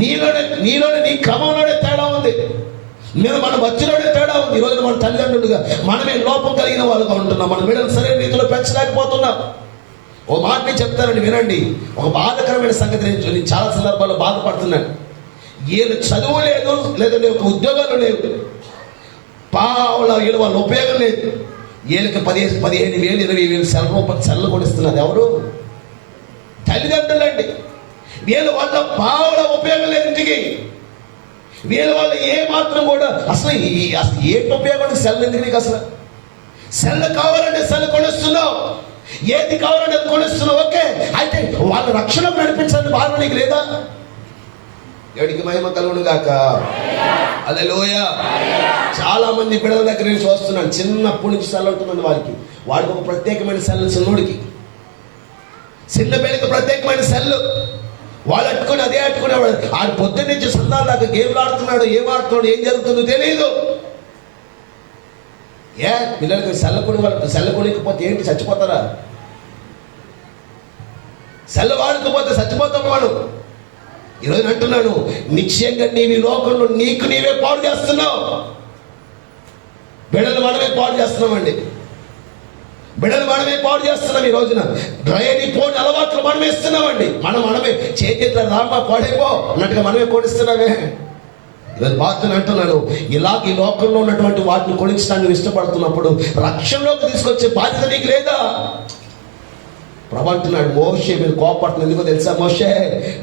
నీలోనే నీ క్రమంలోనే తేడా ఉంది. మన మధ్యలోనే తేడా ఉంది. ఈరోజు మన తల్లిదండ్రులుగా మనమే లోపం కలిగిన వాళ్ళుగా ఉంటున్నాం. మన బిడ్డలు సరైన రీతిలో పెంచలేకపోతున్నాం. ఓ మాట చెప్తారండి, వినండి. ఒక బాధకరమైన సంగతి నేను చాలా సందర్భాల్లో బాధపడుతున్నాను. వీళ్ళు చదువు లేదు, లేదంటే ఒక ఉద్యోగాలు లేవు, వీళ్ళు వాళ్ళ ఉపయోగం లేదు. వీళ్ళకి 15,000 20,000 సెల్లు కొనిస్తున్నది ఎవరు? తల్లిదండ్రులండి. వీళ్ళ వల్ల పావుల ఉపయోగం లేదు ఇంటికి. వీళ్ళ వల్ల ఏ మాత్రం కూడా అసలు ఏంటి ఉపయోగం? సెల్ ఎందుకు నీకు? అసలు సెల్ కావాలంటే సెల్ కొనిస్తున్నావు, ఏది కావాలంటే అది కొనిస్తున్నావు. ఓకే, అయితే వాళ్ళ రక్షణకు నడిపించాలని బాధ నీకు లేదా? ఎవరికి మహిమ కలుగును గాక. హల్లెలూయా. చాలా మంది బిడ్డల దగ్గర నేను చూస్తున్నాను, చిన్నప్పటి నుంచి సెల్ ఉంటుందండి వాడికి ఒక ప్రత్యేకమైన సెల్. చిన్న బిడ్డకి ప్రత్యేకమైన సెల్. వాళ్ళు అట్టుకుని అదే అట్టుకునేవాడు. ఆడు పొద్దున్న నుంచి సందాల దాకా గేమ్లు ఆడుతున్నాడు, ఏం ఆడుతున్నాడు, ఏం జరుగుతుందో తెలియదు. పిల్లలకి సెల్ల కొనికపోతే ఏంటి, చచ్చిపోతారా? సెల్ల వాడుకపోతే చచ్చిపోతాం వాడు. ఈరోజు అంటున్నాను, నిశ్చయంగా నీవి లోకంలో నీకు నీవే పాడు చేస్తున్నావు. బిడ్డలు మనమే పాడు చేస్తున్నామండి. బిడ్డలు మనమే పాడు చేస్తున్నాం. ఈ రోజున డ్రైని పోని అలవాట్లు మనమే ఇస్తున్నామండి. మనమే చేతిలో రామా పాడైపో అన్నట్టుగా మనమే కొనిస్తున్నామే. ఈరోజు బాధ్యత అంటున్నాను, ఇలాగ ఈ లోకంలో ఉన్నటువంటి వాటిని కొనించడానికి ఇష్టపడుతున్నప్పుడు రక్షణలోకి తీసుకొచ్చే బాధ్యత నీకు లేదా? ప్రభు అంటున్నాడు, మోషే మీరు కోపడుతున్న ఎందుకో తెలుసా? మోషే,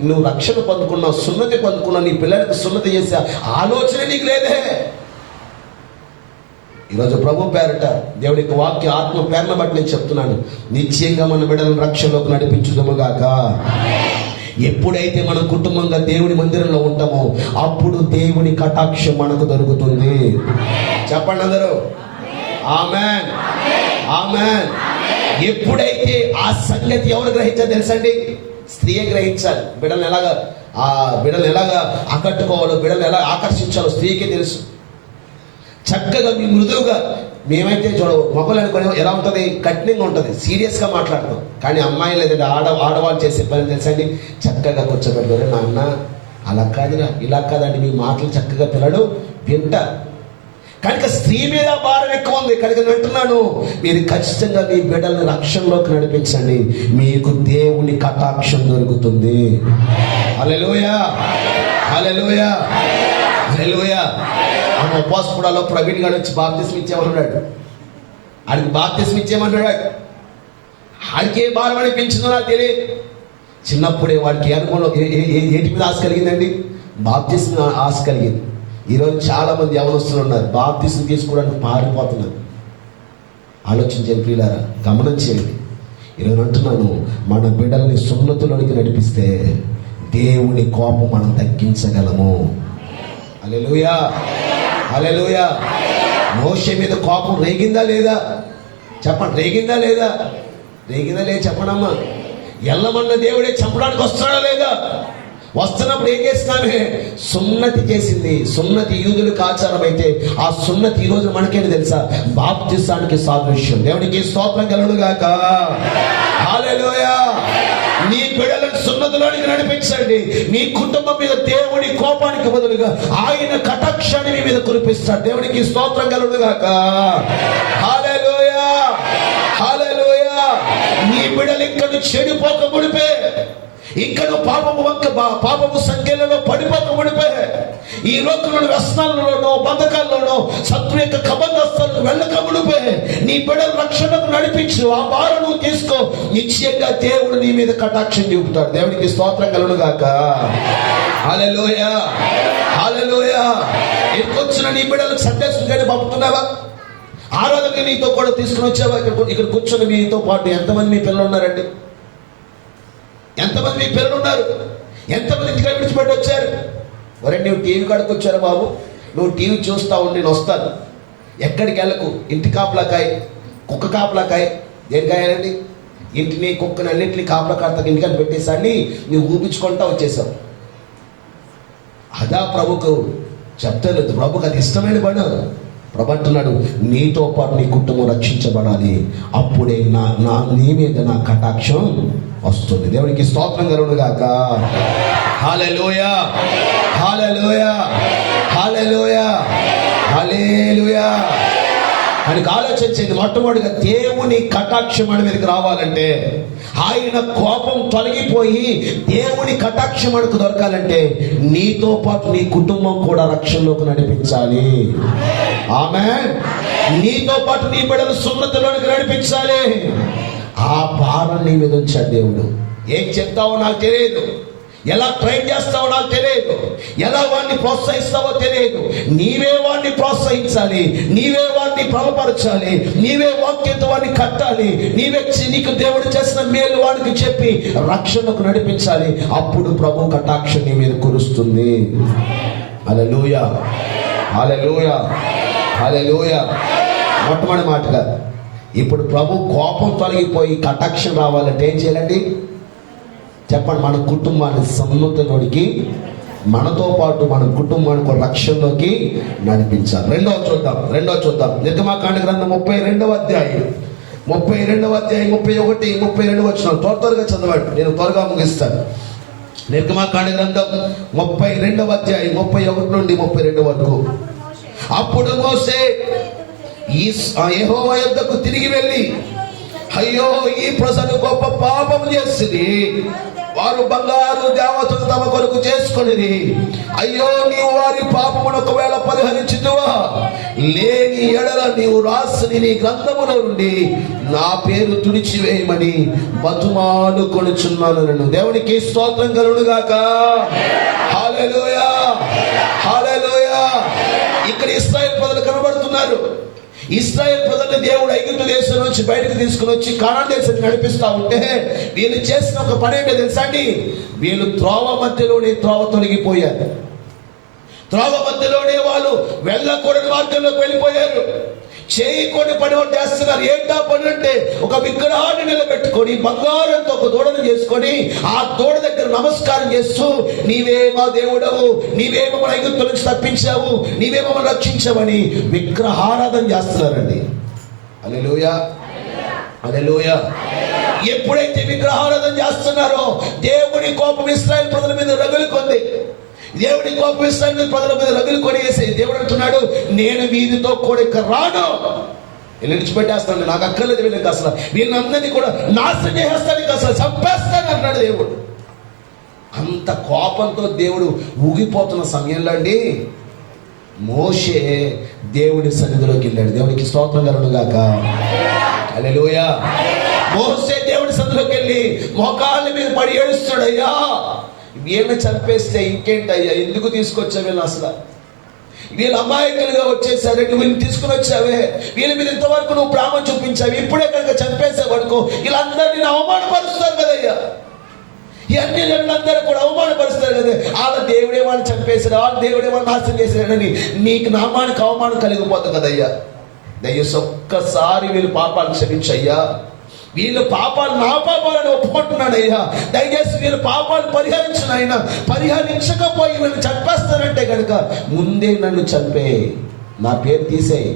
నువ్వు రక్షణ పొందుకున్నావు, సున్నతి పొందుకున్నావు, నీ పిల్లలకు సున్నతి చేసే ఆలోచన నీకు లేదే. ఈరోజు ప్రభు పేరట దేవుడి యొక్క వాక్య ఆత్మ పేరును బట్టి నేను చెప్తున్నాను, నిశ్చయంగా మన బిడ్డలను రక్షణలోకి నడిపించుదాముగాక. ఎప్పుడైతే మన కుటుంబంగా దేవుని మందిరంలో ఉంటామో అప్పుడు దేవుని కటాక్షం మనకు దొరుకుతుంది. చెప్పండి అందరూ ఆమేన్, ఆమేన్. ఎప్పుడైతే ఆ సంగతి ఎవరు గ్రహించాలి తెలుసండి? స్త్రీయే గ్రహించాలి. బిడ్డలు ఎలాగా ఆకట్టుకోవాలో, బిడ్డలు ఎలా ఆకర్షించాలో స్త్రీకే తెలుసు. చక్కగా మీ మృదువుగా, మేమైతే మొక్కలు అనుకునే ఎలా ఉంటుంది, కఠినంగా ఉంటుంది, సీరియస్గా మాట్లాడతాం. కానీ అమ్మాయి లేదంటే ఆడవాళ్ళు చేసే పని తెలుసండి, చక్కగా కూర్చోబెట్టుకోరు. నాన్న అలా కాదురా, ఇలా కాదండి, మీ మాటలు చక్కగా పిల్లడు వింట. కనుక స్త్రీ మీద భారం ఎక్కువ ఉంది. కనుక నేను అంటున్నాను, మీరు ఖచ్చితంగా మీ బిడ్డలను రక్షణలోకి నడిపించండి, మీకు దేవుని కటాక్షం దొరుకుతుంది. హల్లెలూయా, హల్లెలూయా, హల్లెలూయా. ఆమె ఉపవాసపుడాలో ప్రవీణ్ గారు వచ్చి బాప్తిస్మ ఇచ్చేమన్నాడు. ఆడికి బాప్తిస్మ ఇచ్చేయమన్నాడు. ఆడికి ఏ భారం అనిపించిందో నాకు తెలియదు. చిన్నప్పుడే వాడికి అనుభవం ఏంటి మీద ఆశ కలిగిందండి? బాప్తిస్మ ఆశ కలిగింది. ఈరోజు చాలా మంది యవనస్తులు ఉన్నారు, బాప్తిసం తీసుకోవడానికి పారిపోతున్నారు. ఆలోచించండి ప్రియులారా, గమనం చేయండి. ఈరోజు అంటున్నాను, మన బిడ్డల్ని సున్నతులోనికి నడిపిస్తే దేవుని కోపం మనం తగ్గించగలము. హల్లెలూయా, హల్లెలూయా. మోషే మీద కోపం రేగిందా లేదా చెప్పండి, రేగిందా లేదా? రేగిందా లేదా చెప్పండమ్మా. ఎల్లమన్న దేవుడే చంపడానికి వస్తాడా లేదా? వస్తున్నప్పుడు ఏం చేస్తున్నామే? సున్నతి చేసింది. సున్నతి యూదులకు ఆచారం అయితే ఆ సున్నతి ఈ రోజు మనకేంటి తెలుసా? బాప్తిసానికి సాదృశ్యం. దేవునికి స్తోత్రం కలుగును గాక. హల్లెలూయా. నీ బిడ్డలను సున్నతిలోనికి నడిపించండి. మీ కుటుంబం మీద దేవుని కోపానికి బదులుగా ఆయన కటాక్షాన్ని మీ మీద కురిపిస్తాడు. దేవునికి స్తోత్రం కలుగును గాక. హల్లెలూయా, హల్లెలూయా. నీ బిడ్డలు ఇంకా చెడిపోక ముడిపే, ఇంకా పాపము సంఖ్యలలో పడిపోక ముడిపే, ఈ లోకంలోని వ్యసనాలలోనో బంధకాల్లోనో శత్రు యొక్క కబంధస్థలను వెళ్ళక ముడిపే నీ బిడ్డల రక్షణకు నడిపించు. ఆ భారం నువ్వు తీసుకో. నిశ్చయంగా దేవుడు నీ మీద కటాక్షం చూపుతాడు. దేవునికి స్తోత్రం కలుగును గాక. హల్లెలూయా, హల్లెలూయా. ఎక్కొచ్చిన నీ బిడ్డలకు సందేశం కానీ పంపుతున్నావా? ఆరాధనకి నీతో కూడా తీసుకుని వచ్చావా? ఇక్కడ కూర్చొని మీతో పాటు ఎంతమంది మీ పిల్లలు ఉన్నారండి? ఎంతమంది మీ పిల్లలు ఉన్నారు? ఎంతమంది ఇంటికి విడిచిపెట్టి వచ్చారు? ఒరే, నువ్వు టీవీ కాడికి వచ్చారు బాబు, నువ్వు టీవీ చూస్తా ఉండి నేను వస్తాను. ఎక్కడికి వెళ్ళకు. ఇంటి కాపలాకాయ, కుక్క కాపలాకాయ. దేనికాయాలండి? ఇంటిని కుక్కని అన్నింటినీ కాపలా కాడతాకి ఇంటికని పెట్టేసాన్ని నువ్వు ఊపించుకుంటా వచ్చేసావు. అదా ప్రభుకు చెప్తలేదు. ప్రభుకు అది ఇష్టమైన పడు. ప్రభు అంటున్నాడు, నీతో పాటు నీ కుటుంబం రక్షించబడాలి. అప్పుడే నీ మీద నా కటాక్షం వస్తుంది. దేవునికి స్తోత్రం కలుగును గాక. హల్లెలూయా, హల్లెలూయా, హల్లెలూయా, హల్లెలూయా. ఆయనకు ఆలోచించేది మొట్టమొదటిగా దేవుని కటాక్షం మన మీదకి రావాలంటే, ఆయన కోపం తొలగిపోయి దేవుని కటాక్షం మనకు దొరకాలంటే నీతో పాటు నీ కుటుంబం కూడా రక్షణలోకి నడిపించాలి. ఆమేన్. నీతో పాటు నీ బిడ్డలు సున్నతిలోనికి నడిపించాలి. ఆ భారం నీ మీద ఉంచాడు దేవుడు. ఏం చెప్తావో నాకు తెలియదు, ఎలా ట్రైన్ చేస్తావో నాకు తెలియదు, ఎలా వాడిని ప్రోత్సహిస్తావో తెలియదు. నీవే వాడిని ప్రోత్సహించాలి, నీవే వాడిని బలపరచాలి, నీవే వాక్యంతో వాడిని కట్టాలి, నీవే నీకు దేవుడు చేసిన మేలు వాడికి చెప్పి రక్షణకు నడిపించాలి. అప్పుడు ప్రభు కటాక్షం నీ మీద కురుస్తుంది. హల్లెలూయా, హల్లెలూయా, హల్లెలూయా. మొట్టమొదటి మాటగా ఇప్పుడు ప్రభు కోపం తొలగిపోయి కటాక్షం రావాలంటే ఏం చేయాలండి చెప్పండి? మన కుటుంబాన్ని సన్నతిలోనికి, మనతో పాటు మన కుటుంబానికి రక్షణలోకి నడిపించాలి. రెండవ చూద్దాం. నిర్గమాకాండ గ్రంథం 32వ అధ్యాయం 31, 32 వచనాలు త్వరగా చదవండి, నేను త్వరగా ముగిస్తాను. నిర్గమాకాండ గ్రంథం 32వ అధ్యాయం 31 నుండి 32 వరకు. అప్పుడు మోషే యెహోవా యొద్దకు తిరిగి వెళ్ళి, అయ్యో, ఈ ప్రజలు గొప్ప పాపం చేసింది. వారు బంగారు దేవతలు తమ కొరకు చేసుకొనిది. అయ్యో, నీవు వారి పాపమును ఒకవేళ పరిహరించుదువా? లేని ఎడల నీవు రాసిన నీ గ్రంథములో నుండి నా పేరు తుడిచివేయమని బతుమాలుకొనుచున్నాను. దేవునికి స్తోత్రం కలుగును గాక. హల్లెలూయా, హల్లెలూయా. ఇక్కడ ఇశ్రాయేలు ప్రజలు కనబడుతున్నారు. ఇశ్రాయేలు ప్రజల్ని దేవుడు ఐగుప్తు దేశం నుంచి బయటకు తీసుకుని వచ్చి కనాను దేశాన్ని నడిపిస్తా ఉంటే వీళ్ళు చేసిన ఒక పని ఏంటో తెలుసా అండి? వీళ్ళు త్రోవ మధ్యలోనే తొలగిపోయారు. త్రోవ మధ్యలోనే వాళ్ళు వెళ్ళకూడని మార్గంలోకి వెళ్ళిపోయారు. చేయకూడని పని ఒకటి చేస్తున్నారు. ఏంటా పని అంటే, ఒక విగ్రహాన్ని నిలబెట్టుకొని బంగారంతో ఒక దూడను చేసుకొని ఆ దూడ దగ్గర నమస్కారం చేస్తూ, నీవే మా దేవుడవు, నీవే మమ్మల్ని ఐగుప్తు నుంచి తప్పించావు, నీవే మమ్మల్ని రక్షించావని విగ్రహారాధన చేస్తున్నారండి. హల్లెలూయా, హల్లెలూయా. ఎప్పుడైతే విగ్రహారాధన చేస్తున్నారో దేవుని కోపం ఇశ్రాయేలు ప్రజల మీద రగులుకుంది. దేవుడి కోపం ఇశ్రాయేలు ప్రజల మీద రగులుకొని దేవుడు అంటున్నాడు, నేను వీరితో కూడా ఇక్కడ రాను, వీళ్ళు విడిచిపెట్టేస్తాను, నాకు అక్కర్లేదు వీళ్ళకి, అసలు వీళ్ళందరినీ కూడా నాశనం చేసేస్తానికి, అసలు చంపేస్తాను అన్నాడు దేవుడు. అంత కోపంతో దేవుడు ఊగిపోతున్న సమయంలో అండి మోషే దేవుడి సన్నిధిలోకి వెళ్ళాడు. దేవునికి స్తోత్రం కలుగును గాక. హల్లెలూయా. మోషే దేవుడి సన్నిధిలోకి వెళ్ళి మోకాళ్ళ మీద పడి ఏడుస్తాడు, అయ్యా, వీళ్ళని చంపేస్తే ఇంకేంటయ్యా, ఎందుకు తీసుకొచ్చా వీళ్ళని, అసలు వీళ్ళు అమాయకులుగా వచ్చేసారు, వీళ్ళని తీసుకుని వచ్చావే, వీళ్ళ మీద ఇంతవరకు నువ్వు ప్రేమ చూపించావు, ఇప్పుడే కనుక చంపేసేవరకు వీళ్ళందరినీ అవమానపరుస్తారు కదయ్యా. ఈ అన్ని జనులందరూ కూడా అవమానపరుస్తారు కదా, వాళ్ళ దేవుడే వాళ్ళు చంపేశాడు, వాళ్ళ దేవుడే వాళ్ళు నాశనం చేశాడని నీకు నామానికి అవమానం కలిగిపోతుంది కదయ్యా. దయచేసి ఒక్కసారి వీళ్ళు పాపాలు క్షమించయ్యా. వీళ్ళు పాపాలు నా పాపాలను ఒప్పుకుంటున్నాడయ్యా. దయచేసి వీళ్ళు పాపాలు పరిహరించినైనా, పరిహరించకపోయి వీళ్ళు చంపేస్తానంటే కనుక ముందే నన్ను చంపే, నా పేరు తీసేయి,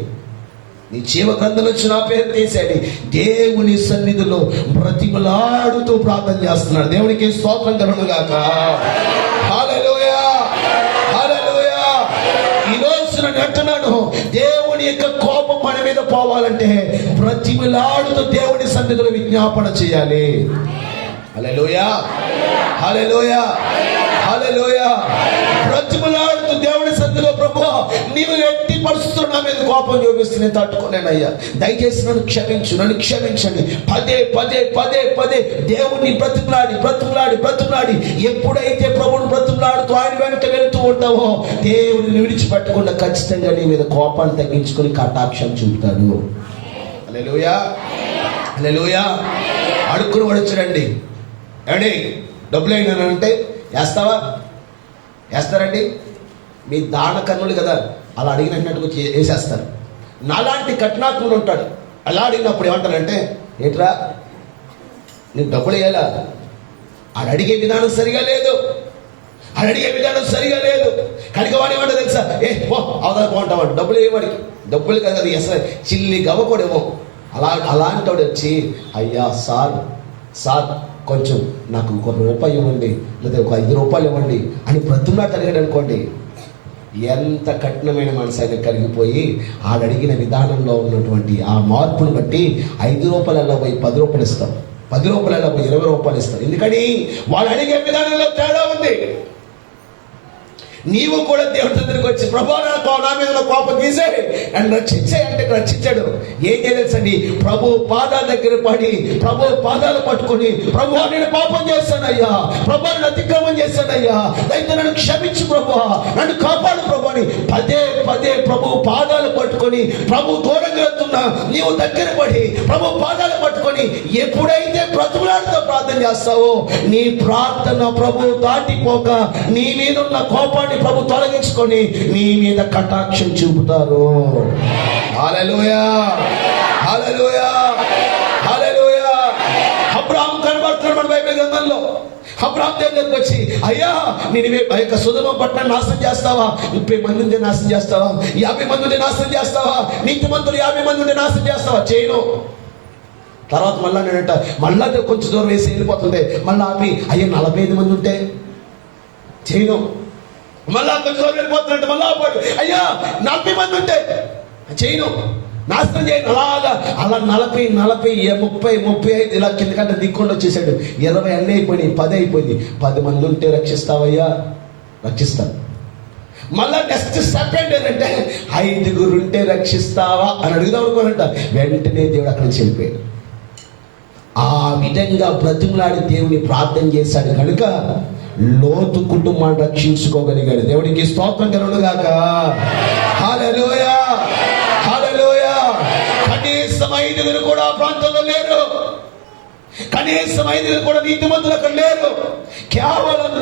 నీ జీవ గ్రంథం నుంచి నా పేరు తీసేయండి. దేవుని సన్నిధిలో బ్రతిమలాడుతూ ప్రార్థన చేస్తున్నాడు. దేవునికి స్తోత్రం కలుగును గాక. హల్లెలూయా, హల్లెలూయా. ఈ రోజు నేను అంటున్నాను, దేవుని యొక్క కోపం మన మీద పోవాలంటే బ్రతిమలాడుతూ దేవుని సన్నిధిలో విజ్ఞాపన చేయాలి. హల్లెలూయా, హల్లెలూయా, హల్లెలూయా. బ్రతిమలాడుతూ దేవుని సన్నిధిలో, ప్రభువా నీవు ఎట్టి పరిస్థితుల్లో నా మీద కోపం చూపిస్తే నేను తట్టుకోలేనయ్యా, దయచేసి నన్ను క్షమించు, నన్ను క్షమించండి. పదే పదే పదే పదే దేవుణ్ణి బ్రతిమలాడి బ్రతిమలాడి బ్రతిమలాడి ఎప్పుడైతే ప్రభువుని బ్రతిమలాడుతూ ఆయన వెంట వెళుతూ ఉంటావో దేవుడిని విడిచిపెట్టకుండా ఖచ్చితంగా నీ మీద కోపాన్ని తగ్గించుకొని కటాక్షం చూపుతాడు. హల్లెలూయా, హల్లెలూయా. అడుక్కుని వచ్చాడండి, ఏమండి డబ్బులు అయినానంటే వేస్తావా? వేస్తారండి? మీ దాన కన్నులు కదా, అలా అడిగినట్టుగా వేసేస్తారు. నాలాంటి కఠినాత్ముడు ఉంటాడు, అలా అడిగినప్పుడు ఏమంటారంటే, ఏంట్రా నీకు డబ్బులు వేయాలా? ఆడు అడిగే విధానం సరిగా లేదు, ఆడు అడిగే విధానం సరిగా లేదు. కనుక వాడు ఏమంటా తెలుసా, అవతల కొంటావాడు, డబ్బులు వేయవాడికి, డబ్బులు కదా అసలు చిల్లి గవ్వకూడేమో. అలాంటి వాడు వచ్చి, అయ్యా సార్ కొంచెం నాకు ₹1 ఇవ్వండి, లేదా ఒక ₹5 ఇవ్వండి అని బ్రతుకున్నాడు అడిగాడు అనుకోండి, ఎంత కఠినమైన మనసు ఆయన కలిగిపోయి ఆడు అడిగిన విధానంలో ఉన్నటువంటి ఆ మార్పును బట్టి ₹5 పోయి ₹10 ఇస్తాం, ₹10 పోయి ₹20 ఇస్తాం. ఎందుకని వాళ్ళు అడిగే విధానంలో తేడా ఉంది. నీవు కూడా దేవుడి దగ్గరికి వచ్చి, ప్రభు నా మీద కోపం తీసేయి, నన్ను రక్షించాయి అంటే రక్షించాడు. ఏం చేయలేసండి, ప్రభు పాదాల దగ్గర పడి ప్రభు పాదాలు పట్టుకొని, ప్రభు నేను పాపం చేశానయ్యా, ప్రభు నన్ను అతిక్రమం చేశానయ్యా, అయితే నన్ను క్షమించు ప్రభు, నన్ను కాపాడు ప్రభు అని పదే పదే ప్రభు పాదాలు పట్టుకొని, ప్రభు దూరంగా వెళ్తున్నా నీవు దగ్గర పడి ప్రభు పాదాలు పట్టుకొని ఎప్పుడైతే బ్రతుకులాడుతూ ప్రార్థన చేస్తావో నీ ప్రార్థన ప్రభు దాటిపోక నీ మీద ఉన్న కోపాన్ని ప్రభు తొలగించుకొని నీ మీద కటాక్షం చూపుతారు. హల్లెలూయా, హల్లెలూయా, హల్లెలూయా. అబ్రహాము కనబడుతున్నాడు మన బైబిల్ గ్రంథంలో. అబ్రహాము దగ్గరికి వచ్చి, అయ్యా నేను సొదొమ పట్టణాన్ని నాశనం చేస్తావా? 30 మంది ఉంటే నాశనం చేస్తావా? 50 మంది ఉంటే నాశనం చేస్తావా? నీతిమంతులు 50 మంది ఉంటే నాశనం చేస్తావా? చేయను. తర్వాత మళ్ళా నేనంట, మళ్ళా కొంచెం దూరం వేసి వెళ్ళిపోతుంటే మళ్ళీ ఆపి, అయ్యా 45 మంది ఉంటే చేయను. మళ్ళా కొంచెం దూరం వెళ్ళిపోతున్నట్టు మళ్ళా ఆపాడు, అయ్యా 40 మంది ఉంటే చేయను, నాశనం చేయను. అలా 40 30 35 ఇలా కిందకంటే దిక్కుండా వచ్చేసాడు. 20 అన్నీ అయిపోయినాయి, 10 అయిపోయింది. 10 మంది ఉంటే రక్షిస్తావయ్యా? రక్షిస్తాను. మళ్ళా నెక్స్ట్ సెకండ్ ఏంటంటే 5 ఉంటే రక్షిస్తావా అని అడుగుదాం అనుకోనంట. వెంటనే దేవుడు అక్కడ నుంచి వెళ్ళిపోయాడు. ఆ విధంగా బ్రతిమలాడి దేవుని ప్రార్థన చేశాడు కనుక లోతు కుటుంబాన్ని రక్షించుకోగలిగాడు. దేవునికి స్తోత్రం కలుగును గాక. హల్లెలూయా, హల్లెలూయా. కనీసం 5 కూడా ప్రాంతంలో లేరు, కనీసం 5 కూడా నీతిమంతులు అక్కడ లేరు. కేవలం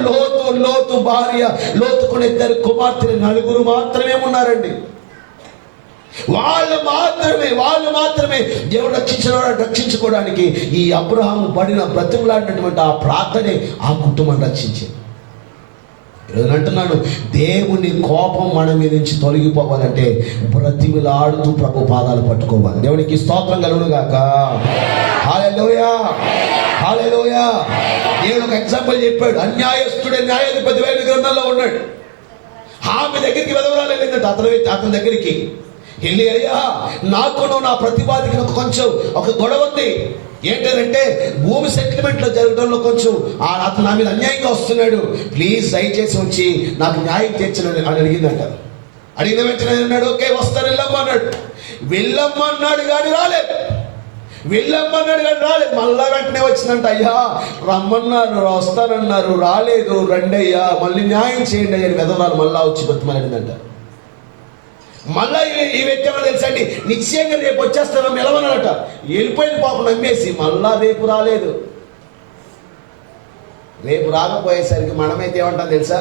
లోతు భార్య, లోతుకు 2 కుమార్తెలు, 4 మాత్రమే ఉన్నారండి. వాళ్ళు మాత్రమే దేవుడు రక్షించుకోవడానికి ఈ అబ్రహాము పడిన బ్రతిమలాడినటువంటి ఆ ప్రార్థనే ఆ కుటుంబాన్ని రక్షించింది. ఈరోజు అంటున్నాను, దేవుని కోపం మన మీద నుంచి తొలగిపోవాలంటే బ్రతిమలాడుతూ ప్రభు పాదాలు పట్టుకోవాలి. దేవునికి స్తోత్రం కలుగును గాక. హల్లెలూయా, హల్లెలూయా. దేవుడు ఒక ఎగ్జాంపుల్ చెప్పాడు. అన్యాయస్తుడే న్యాయాధిపతి బైబిల్ గ్రంథంలో ఉన్నాడు. ఆమె దగ్గరికి వెదవరాలు వెళ్ళిందంట. అతని దగ్గరికి వెళ్ళి, అయ్యా నాకు నా ప్రతివాదికి కొంచెం ఒక గొడవ ఉంది. ఏంటంటే భూమి సెటిల్మెంట్ లో జరగడంలో కొంచెం అతను నా మీద అన్యాయంగా వస్తున్నాడు, ప్లీజ్ దయచేసి వచ్చి నాకు న్యాయం తీర్చని అని అడిగిందంట. అడిగిన వెంటనే అన్నాడు, ఓకే వస్తాను వెళ్ళమ్మన్నాడు. వెళ్ళమ్మన్నాడు కానీ రాలేదు. మళ్ళా వెంటనే వచ్చిందంట. అయ్యా రమ్మన్నారు, వస్తానన్నారు, రాలేదు, రండి అయ్యా, మళ్ళీ న్యాయం చేయండి అని వెదవాళ్ళు మళ్ళా వచ్చి బతిమాలిందంట. మళ్ళా ఈ వ్యక్తి ఏమో తెలుసండి, నిశ్చయంగా రేపు వచ్చేస్తాను నిలవనట. వెళ్ళిపోయిన పాపం నమ్మేసి మళ్ళా రేపు రాలేదు. రేపు రాకపోయేసరికి మనమైతే ఏమంటాం తెలుసా,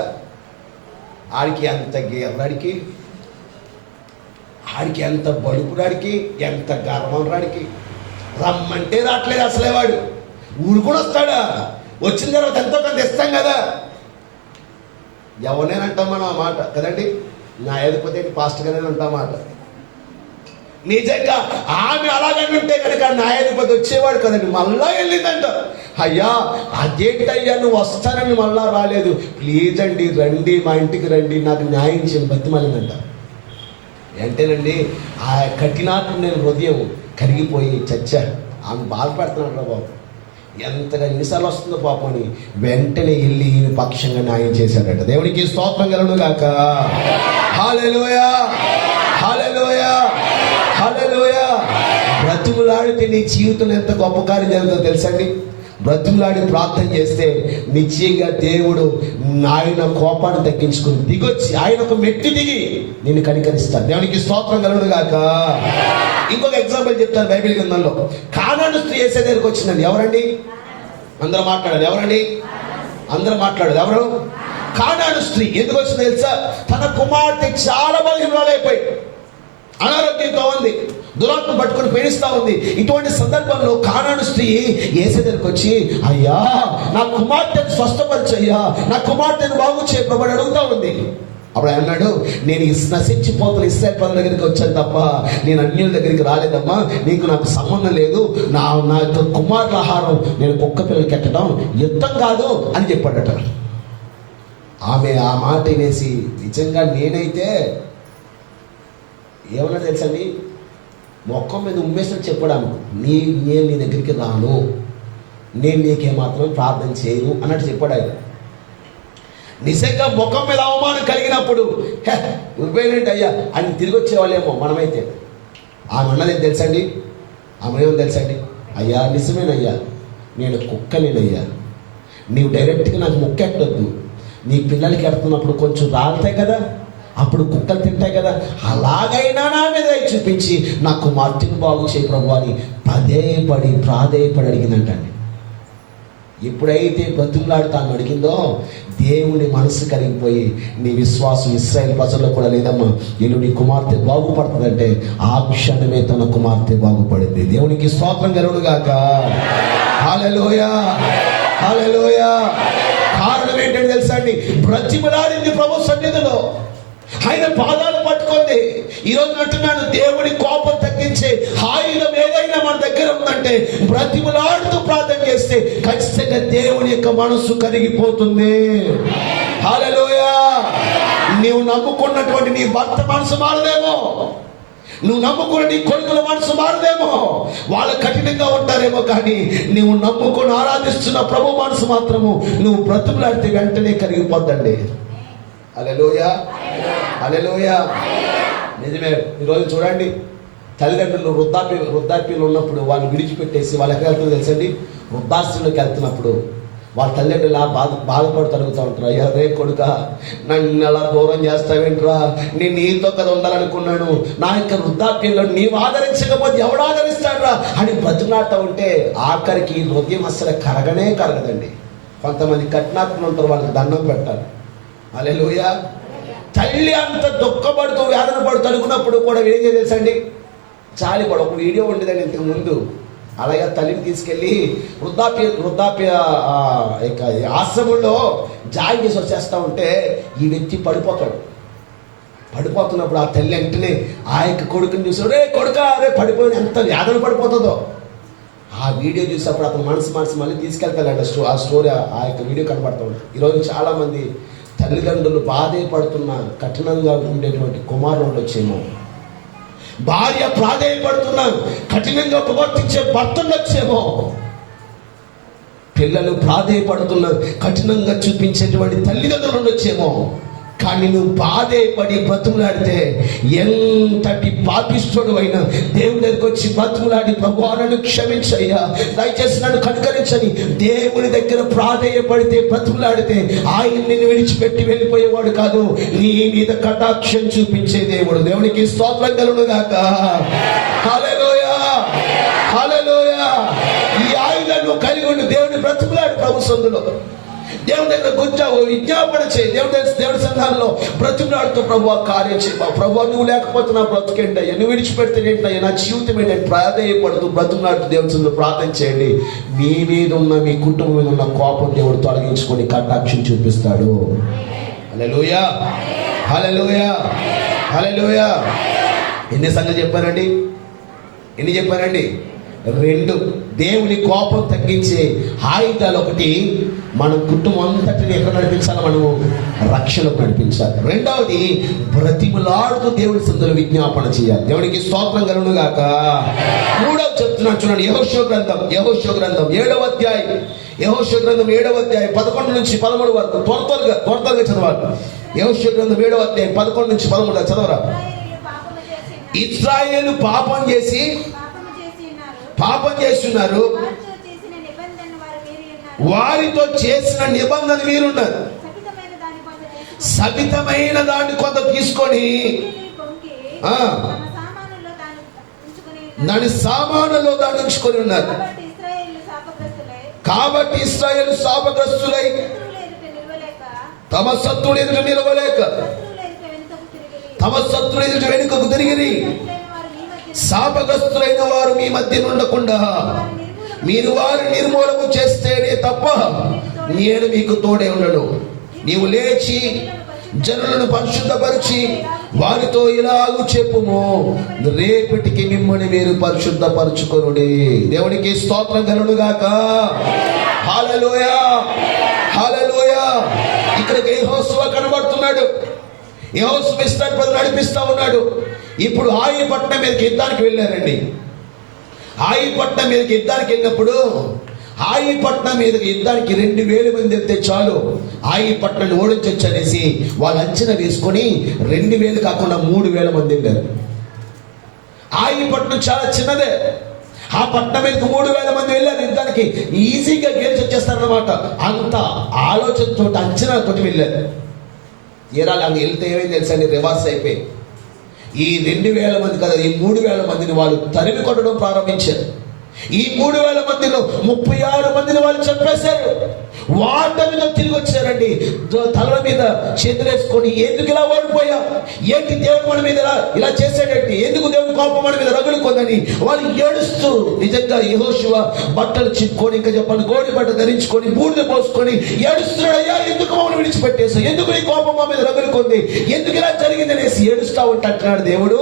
ఆడికి ఎంత గీర్రాడికి, ఆడికి ఎంత బడుపుడాడికి, ఎంత గర్వం రాడికి, రమ్మంటే రావట్లేదు అసలే. వాడు ఊరు కూడా వస్తాడా, వచ్చిన తర్వాత ఎంతో కొంత ఇస్తాం కదా. ఎవరినేనంటాం మనం ఆ మాట కదండి, న్యాయాధిపతి పాస్టర్ గానే అంటాం మాట. నిజంగా ఆమె అలాగంటే కనుక న్యాయాధిపతి వచ్చేవాడు కదండి. మళ్ళా వెళ్ళిందంట, అయ్యా అదేంటయ్యా నువ్వు వస్తానని మళ్ళా రాలేదు, ప్లీజ్ అండి రండి, మా ఇంటికి రండి, నాకు న్యాయం చేయని బతిమాలిందంట. ఏంటేనండి ఆ కఠినాత్మ హృదయం కరిగిపోయి చచ్చా, ఆమె బాధపడుతున్నాడు బాబు, ఎంతగా ఎన్నిసార్లు వస్తుందో పాపం అని వెంటనే వెళ్ళి ఈయన పక్షంగా న్యాయం చేశాడట. దేవునికి స్తోత్రం కలుగును గాక. హల్లెలూయా, హల్లెలూయా, హల్లెలూయా. బ్రతుకులాడితే నీ జీవితంలో ఎంత గొప్ప కార్యం జరుగుతుందో తెలుసండి. బ్రతుకులాడి ప్రార్థన చేస్తే నిశ్చయంగా దేవుడు ఆయన కోపాన్ని తగ్గించుకుని దిగొచ్చి ఆయన ఒక మెట్టు దిగి నిన్ను కనికరిస్తాడు. దేవునికి స్తోత్రం కలుగును గాక. ఇంకొక ఎగ్జాంపుల్ చెప్తాను బైబిల్ గ్రంథంలో. కానాను స్త్రీ యేసు దగ్గరికి వచ్చిందండి. ఎవరండి? అందరూ మాట్లాడాలి. ఎవరండి? అందరూ మాట్లాడాలి. ఎవరు? కానాను స్త్రీ. ఎందుకు వచ్చిందో తెలుసా? తన కుమార్తె చాలా బలహీనురాలైపోయి అనారోగ్యంతో ఉంది, దురాత్మ పట్టుకుని పీడిస్తా ఉంది. ఇటువంటి సందర్భంలో కానాను స్త్రీ యేసు దగ్గరికి వచ్చి, అయ్యా నా కుమార్తెను స్వస్థపరిచయ్యా, నా కుమార్తెను బాగు చేయబడి అడుగుతా ఉంది. అప్పుడు ఆయన అన్నాడు, నేను నశించిపోతున్న ఇశ్రాయేలు ప్రజల దగ్గరికి వచ్చాను తప్ప నేను అన్యుల దగ్గరికి రాలేదమ్మా, నాకు సంబంధం లేదు. నా యొక్క కుమారుల ఆహారం నేను కుక్క పిల్లలకి ఎక్కడం యుద్ధం కాదు అని చెప్పాడట. ఆమె ఆ మాట వినేసి, నిజంగా నేనైతే ఏమన్నా తెలుసండి, మొక్కం మీద ఉమ్మేసినట్టు చెప్పడాను, నేను నీ దగ్గరికి రాను, నేను నీకేమాత్రం ప్రార్థన చేయను అన్నట్టు చెప్పాడు ఆయన. నిజంగా ముఖం మీద అవమానం కలిగినప్పుడు నువ్వేంటి అయ్యా అని తిరిగి వచ్చేవాళ్ళేమో మనమైతే. ఆమె అన్నది తెలుసండి, ఆమె ఏమో తెలుసండి, అయ్యా నిజమేనయ్యా, నేను కుక్కనేనయ్యా, నీవు డైరెక్ట్గా నాకు ముక్క ఎట్టొద్దు, నీ పిల్లలకి ఎడుతున్నప్పుడు కొంచెం రాలుతాయి కదా, అప్పుడు కుక్కలు తింటాయి కదా, అలాగైనా నా మీద చూపించి నా కుమార్తెను బాగు చేయి ప్రభు అని ప్రాధేయపడి అడిగిందంటండి. ఎప్పుడైతే బ్రతుకులాడుతాను అడిగిందో దేవుని మనసు కరిగిపోయి, నీ విశ్వాసం ఇశ్రాయేలు ప్రజల్లో కూడా లేదమ్మా, ఇల్లు నీ కుమార్తె బాగుపడుతుందంటే ఆ క్షణమే తన కుమార్తె బాగుపడింది. దేవునికి స్తోత్రం కలుగును గాక. హల్లెలూయా, హల్లెలూయా. కారణం ఏంటంటే తెలుసా అండి, బ్రతిమలాడింది ప్రభు సన్నిధిలో, ఆయన పాదాలు పట్టుకుంది. ఈరోజు అంటున్నాను, దేవుడి కోపం తగ్గించే ఆయుధం ఏదైనా మన దగ్గర ఉందంటే బ్రతిమలాడుతూ ప్రార్థన చేస్తే ఖచ్చితంగా దేవుని యొక్క మనసు కరిగిపోతుంది. హల్లెలూయా. నీవు నమ్ముకున్నటువంటి నీ భర్త మనసు మారదేమో, నువ్వు నమ్ముకున్న నీ కొడుకుల మనసు మారదేమో, వాళ్ళు కఠినంగా ఉంటారేమో, కానీ నువ్వు నమ్ముకుని ఆరాధిస్తున్న ప్రభు మనసు మాత్రము నువ్వు బ్రతిమలాడితే వెంటనే కరిగిపోద్దండి. హల్లెలూయా, హల్లెలూయా. నిజమే. ఈరోజు చూడండి, తల్లిదండ్రులు వృద్ధాప్యంలో ఉన్నప్పుడు వాళ్ళు విడిచిపెట్టేసి వాళ్ళు ఎక్కడ వెళ్తుందో తెలుసండి, వృద్ధాశ్రమంలోకి వెళ్తున్నప్పుడు వాళ్ళ తల్లిదండ్రులు బాధపడుతూ అడుగుతూ ఉంటారు, అయ్యా రే కొడుక నన్ను అలా దూరం చేస్తావేంట్రా, నేను నీతో కదా ఉండాలనుకున్నాను, నా యొక్క వృద్ధాప్యంలో నీవు ఆదరించకపోతే ఎవడు ఆదరిస్తాడ్రా అని బ్రతుకులాడుతూ ఉంటే ఆఖరికి హృదయం అస్సలు కరగదండి. కొంతమంది కఠినాత్మలు ఉంటారు, వాళ్ళకి దండం పెట్టాలి. హల్లెలూయా. తల్లి అంత దుఃఖపడుతూ వేదన పడుతూ అనుకున్నప్పుడు కూడా ఏం తెలుసండి, జాలిపడు. ఒక వీడియో ఉండేదండి ఇంతకు ముందు, అలాగే తల్లిని తీసుకెళ్ళి వృద్ధాప్య ఆశ్రమంలో జాయి చేసి వచ్చేస్తా ఉంటే ఈ వ్యక్తి పడిపోతున్నప్పుడు ఆ తల్లి వెంటనే ఆ యొక్క కొడుకుని చూసి, రే కొడుక రే పడిపోయి ఎంత వేదన పడిపోతుందో. ఆ వీడియో చూసినప్పుడు అతను మనసు మళ్ళీ తీసుకెళ్తాడంట. ఆ స్టోరీ ఆ యొక్క వీడియో కనబడుతూ ఉంటుంది. ఈరోజు చాలామంది తల్లిదండ్రులు బాధపడుతున్న కఠినంగా ఉండేటువంటి కుమారులు వచ్చేమో, భార్య ప్రాధేయపడుతున్న కఠినంగా ప్రవర్తించే భర్తలు వచ్చేమో, పిల్లలు ప్రాధేయపడుతున్న కఠినంగా చూపించేటువంటి తల్లిదండ్రులు వచ్చేమో. కానీ నువ్వు బాధపడి బ్రతుములాడితే ఎంతటి పాపిస్తుడు అయినా దేవుని దగ్గరికి వచ్చి బ్రతుములాడి, ప్రభువా నన్ను క్షమించయ్యా, దయచేసి నన్ను కనుకరించని దేవుని దగ్గర ప్రాధేయపడితే, బ్రతుములాడితే ఆయన నిన్ను విడిచిపెట్టి వెళ్ళిపోయేవాడు కాదు, నీ మీద కటాక్షం చూపించే దేవుడు. దేవునికి స్తోత్రం కలుగును గాక. హల్లెలూయా, హల్లెలూయా. ఈ ఆయుధాన్ని కలిగి ఉండి దేవుని బ్రతుములాడు ప్రభు సందులో. దేవుని దగ్గర కూర్చావు, విజ్ఞాపన చేయి. దేవుడి సంఘాల్లో బ్రతుకులాడుతూ ప్రభువా కార్యం చేయి. ప్రభువా నువ్వు లేకపోతే నా బ్రతుకేంటయ్యా, నువ్వు విడిచిపెడితే ఏంటయ్యా, నా జీవితం ఏంటని ప్రాధేయపడుతూ బ్రతుకులాడుతూ దేవుని సంఘంలో ప్రార్థన చేయండి. మీ మీద ఉన్న, మీ కుటుంబం మీద ఉన్న కోపం దేవుడు తొలగించుకొని కటాక్షం చూపిస్తాడు. హల్లెలూయా, హల్లెలూయా, హల్లెలూయా. ఎన్ని సంగతులు చెప్పారండి? ఎన్ని చెప్పారండి? 2 దేవుని కోపం తగ్గించే ఆయుధాలు. ఒకటి, మన కుటుంబం అంతటిని ఎక్కడ నడిపించాలి? మనము రక్షణకు నడిపించాలి. 2వది, బ్రతిములాడుతూ దేవుని సందులో విజ్ఞాపన చేయాలి. దేవునికి స్తోత్రం కలుగును గాక. 3వ చెప్తున్నాను చూడండి, యెహోషువ గ్రంథం 7వ అధ్యాయం, యెహోషువ గ్రంథం 7వ అధ్యాయం 11 నుంచి 13 వరకు. త్వరగా చదవాలి. యెహోషువ గ్రంథం 7వ అధ్యాయం 11 నుంచి 13 చదవరా. ఇశ్రాయేలు పాపం చేసి ఉన్నారు, వారితో చేసిన నిబంధన మీరున్నారు. సబితమైన దాన్ని కొంత తీసుకొని దాని సామానులో దాన్ని ఉంచుకొని ఉన్నారు. కాబట్టి ఇశ్రాయేలు శాపగ్రస్తులై తమ శత్రువులు ఎదుట నిలవలేక తమ శత్రువులు ఎదుట వెనుకకు తిరిగి, శాపగ్రస్తులైన వారు మీ మధ్య ఉండకుండా మీరు వారు నిర్మూలము చేస్తేనే తప్ప నేను మీకు తోడే ఉండను. నీవు లేచి జనులను పరిశుద్ధపరిచి వారితో ఇలాగూ చెప్పుము, రేపటికి మిమ్మల్ని మీరు పరిశుద్ధపరచుకొనుడి. దేవునికి స్తోత్రం కలుగును గాక. హల్లెలూయా, హల్లెలూయా. ఇక్కడికి యెహోషువ కనబడుతున్నాడు. యెహోషువ ఇశ్రాయేలు నడిపిస్తా ఉన్నాడు. ఇప్పుడు హాయి పట్టణం మీదకి యుద్ధానికి వెళ్ళారండి. హాయి పట్టణం మీదకి యుద్ధానికి వెళ్ళినప్పుడు, హాయి పట్టణం మీదకి యుద్ధానికి 2000 మంది వెళ్తే చాలు హాయి పట్టణాన్ని ఓడించొచ్చు అనేసి వాళ్ళు అంచనా వేసుకొని 2000 కాకుండా 3000 మంది వెళ్ళారు. హాయి పట్టణం చాలా చిన్నదే. ఆ పట్టణం మీదకి 3000 మంది వెళ్ళారు యుద్ధానికి. ఈజీగా గెలిచి వచ్చేస్తారన్నమాట. అంత ఆలోచనతో, అంచనాతోటి వెళ్ళారు. తీరాలు అవి వెళ్తే ఏమైంది తెలుసా అండి? రివర్స్ అయిపోయి ఈ 2000 మంది కదా, ఈ 3000 మందిని వాళ్ళు తరిమి కొట్టడం ప్రారంభించారు. ఈ 3000 మందిలో 36 మందిని వాళ్ళు చంపేశారు. వాటమితో తిరిగి వచ్చారండి. తల మీద చేతులేసుకొని, ఎందుకు ఇలా ఓడిపోయా, ఏంటి దేవుడు మన మీద ఇలా చేశాడంటే, ఎందుకు దేవుని కోపం మన మీద రగులుకుందని వాళ్ళు ఏడుస్తూ, నిజంగా యెహోషువ బట్టలు చిప్పుకొని, ఇంకా చెప్పండి కోడి బట్ట ధరించుకొని, బూడిద పోసుకొని ఏడుస్తున్నాడు. అయ్యా ఎందుకు మమ్మల్ని విడిచిపెట్టేసి, ఎందుకు నీ కోపం మా మీద రగులుకుంది, ఎందుకు ఇలా జరిగింది అనేసి ఏడుస్తా ఉంటున్నాడు. దేవుడు,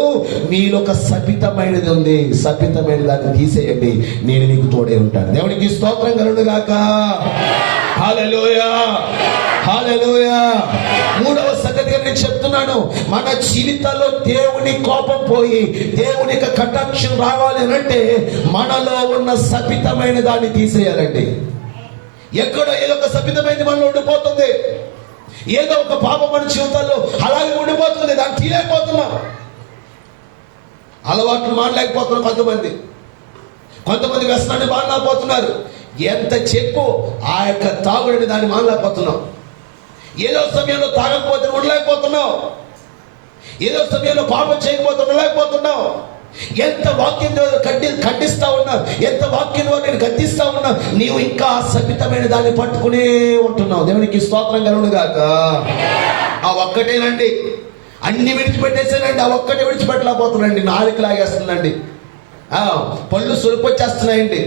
మీలో ఒక శపితమైనది ఉంది, శపితమైన దాన్ని తీసేయండి, నేను మీకు తోడే ఉంటాను. దేవునికి స్తోత్రం కలుగును గాక. హల్లెలూయా, హల్లెలూయా. 3వ సంగతిగా నేను చెప్తున్నాను, మన జీవితాల్లో దేవుని కోపం పోయి దేవుని యొక్క కటాక్షం రావాలి అంటే మనలో ఉన్న శపితమైన దాన్ని తీసేయాలండి. ఎక్కడో ఏదో ఒక శపితమైనది మనలో ఉండిపోతుంది, ఏదో ఒక పాపం మన జీవితాల్లో అలాగే ఉండిపోతుంది, దాన్ని తీయలేకపోతున్నాం. అలవాట్లు మానలేకపోతున్నాం. కొంతమంది వ్యసనాన్ని మానలేకపోతున్నారు. ఎంత చెప్పు ఆ యొక్క తాగుడిని దాన్ని మానలేకపోతున్నాం. ఏదో సమయంలో తాగకపోతే ఉండలేకపోతున్నావు, ఏదో సమయంలో పాపం చేయకపోతే ఉండలేకపోతున్నావు. ఎంత వాక్యం ఖండిస్తా ఉన్నా, ఎంత వాక్యం నేను గద్దిస్తా ఉన్నా, నీవు ఇంకా శపితమైన దాన్ని పట్టుకునే ఉంటున్నావు. దేవునికి స్తోత్రం కలుగును గాక. ఆ ఒక్కటేనండి, అన్ని విడిచిపెట్టేసానండి, ఆ ఒక్కటే విడిచిపెట్టలేకపోతున్నాండి. నాలుగు లాగేస్తుందండి, పళ్ళు సులుపొచ్చేస్తున్నాయండి.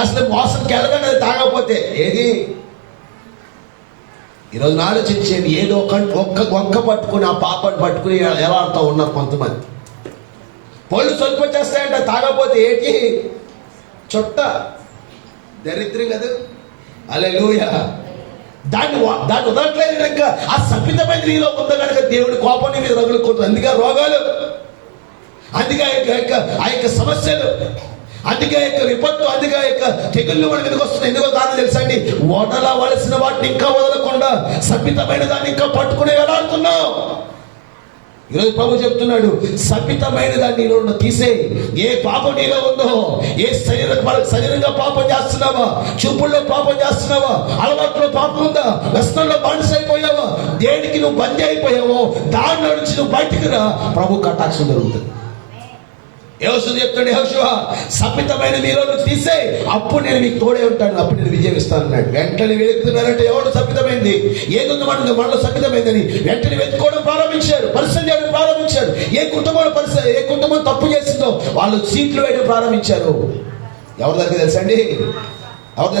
అసలు మోసం కెలగని తాగకపోతే ఏది? ఈరోజు ఆలోచించేది, ఏదో ఒక్క వంక పట్టుకుని ఆ పాపని పట్టుకుని ఎలా ఆడుతూ ఉన్నారు కొంతమంది. పళ్ళు సొలిపొచ్చేస్తాయంట తాగకపోతే ఏంటి? చుట్ట దరిద్రం కదా. హల్లెలూయా. దాన్ని వదలట్లేదు కనుక ఆ శపితమైన నీలో ఉందా కనుక దేవుడి కోపాన్ని మీద రగులుకుంటుంది. అందుకే రోగాలు, అందుకే ఆ యొక్క సమస్యలు, అందుకే యొక్క విపత్తు, అందుకే యొక్క తెగుళ్ళు మనకి ఎందుకు వస్తున్నాయి? ఎందుకో కారణం తెలుసా అండి? వదలవలసిన వాటిని ఇంకా వదలకుండా శపితమైన దాన్ని ఇంకా పట్టుకుని వేలాడుతున్నావు. ఈరోజు ప్రభు చెప్తున్నాడు, శపితమైన దాన్ని నీలో తీసే. ఏ పాపం నీలో ఉందో, ఏ శరీరంగా పాపం చేస్తున్నావా, చూపుల్లో పాపం చేస్తున్నావా, అలవాట్లో పాపం ఉందా, వ్యసనంలో బానిస అయిపోయావా, దేనికి నువ్వు బందీ అయిపోయావో దానిలో నుంచి నువ్వు బయటికి రా. ప్రభు కటాక్షం జరుగుతుంది. యెహోషువ చెప్తాడు, యెహోషువ శపితమైన మీలో తీసే, అప్పుడు నేను మీకు తోడే ఉంటాను, అప్పుడు నేను విజయం ఇస్తాను అన్నాడు. వెంటనే వెతుకుతున్నారంటే ఎవరు శపితమైంది, ఏదుందో మనలో శపితమైందని వెంటనే వెతుక్కోవడం ప్రారంభించారు, పరిశ్రమ చేయడం ప్రారంభించారు. ఏ కుటుంబం తప్పు చేసిందో వాళ్ళు సీట్లు వేయడం ప్రారంభించారు. ఎవరి దగ్గర తెలుసండి? ఎవరి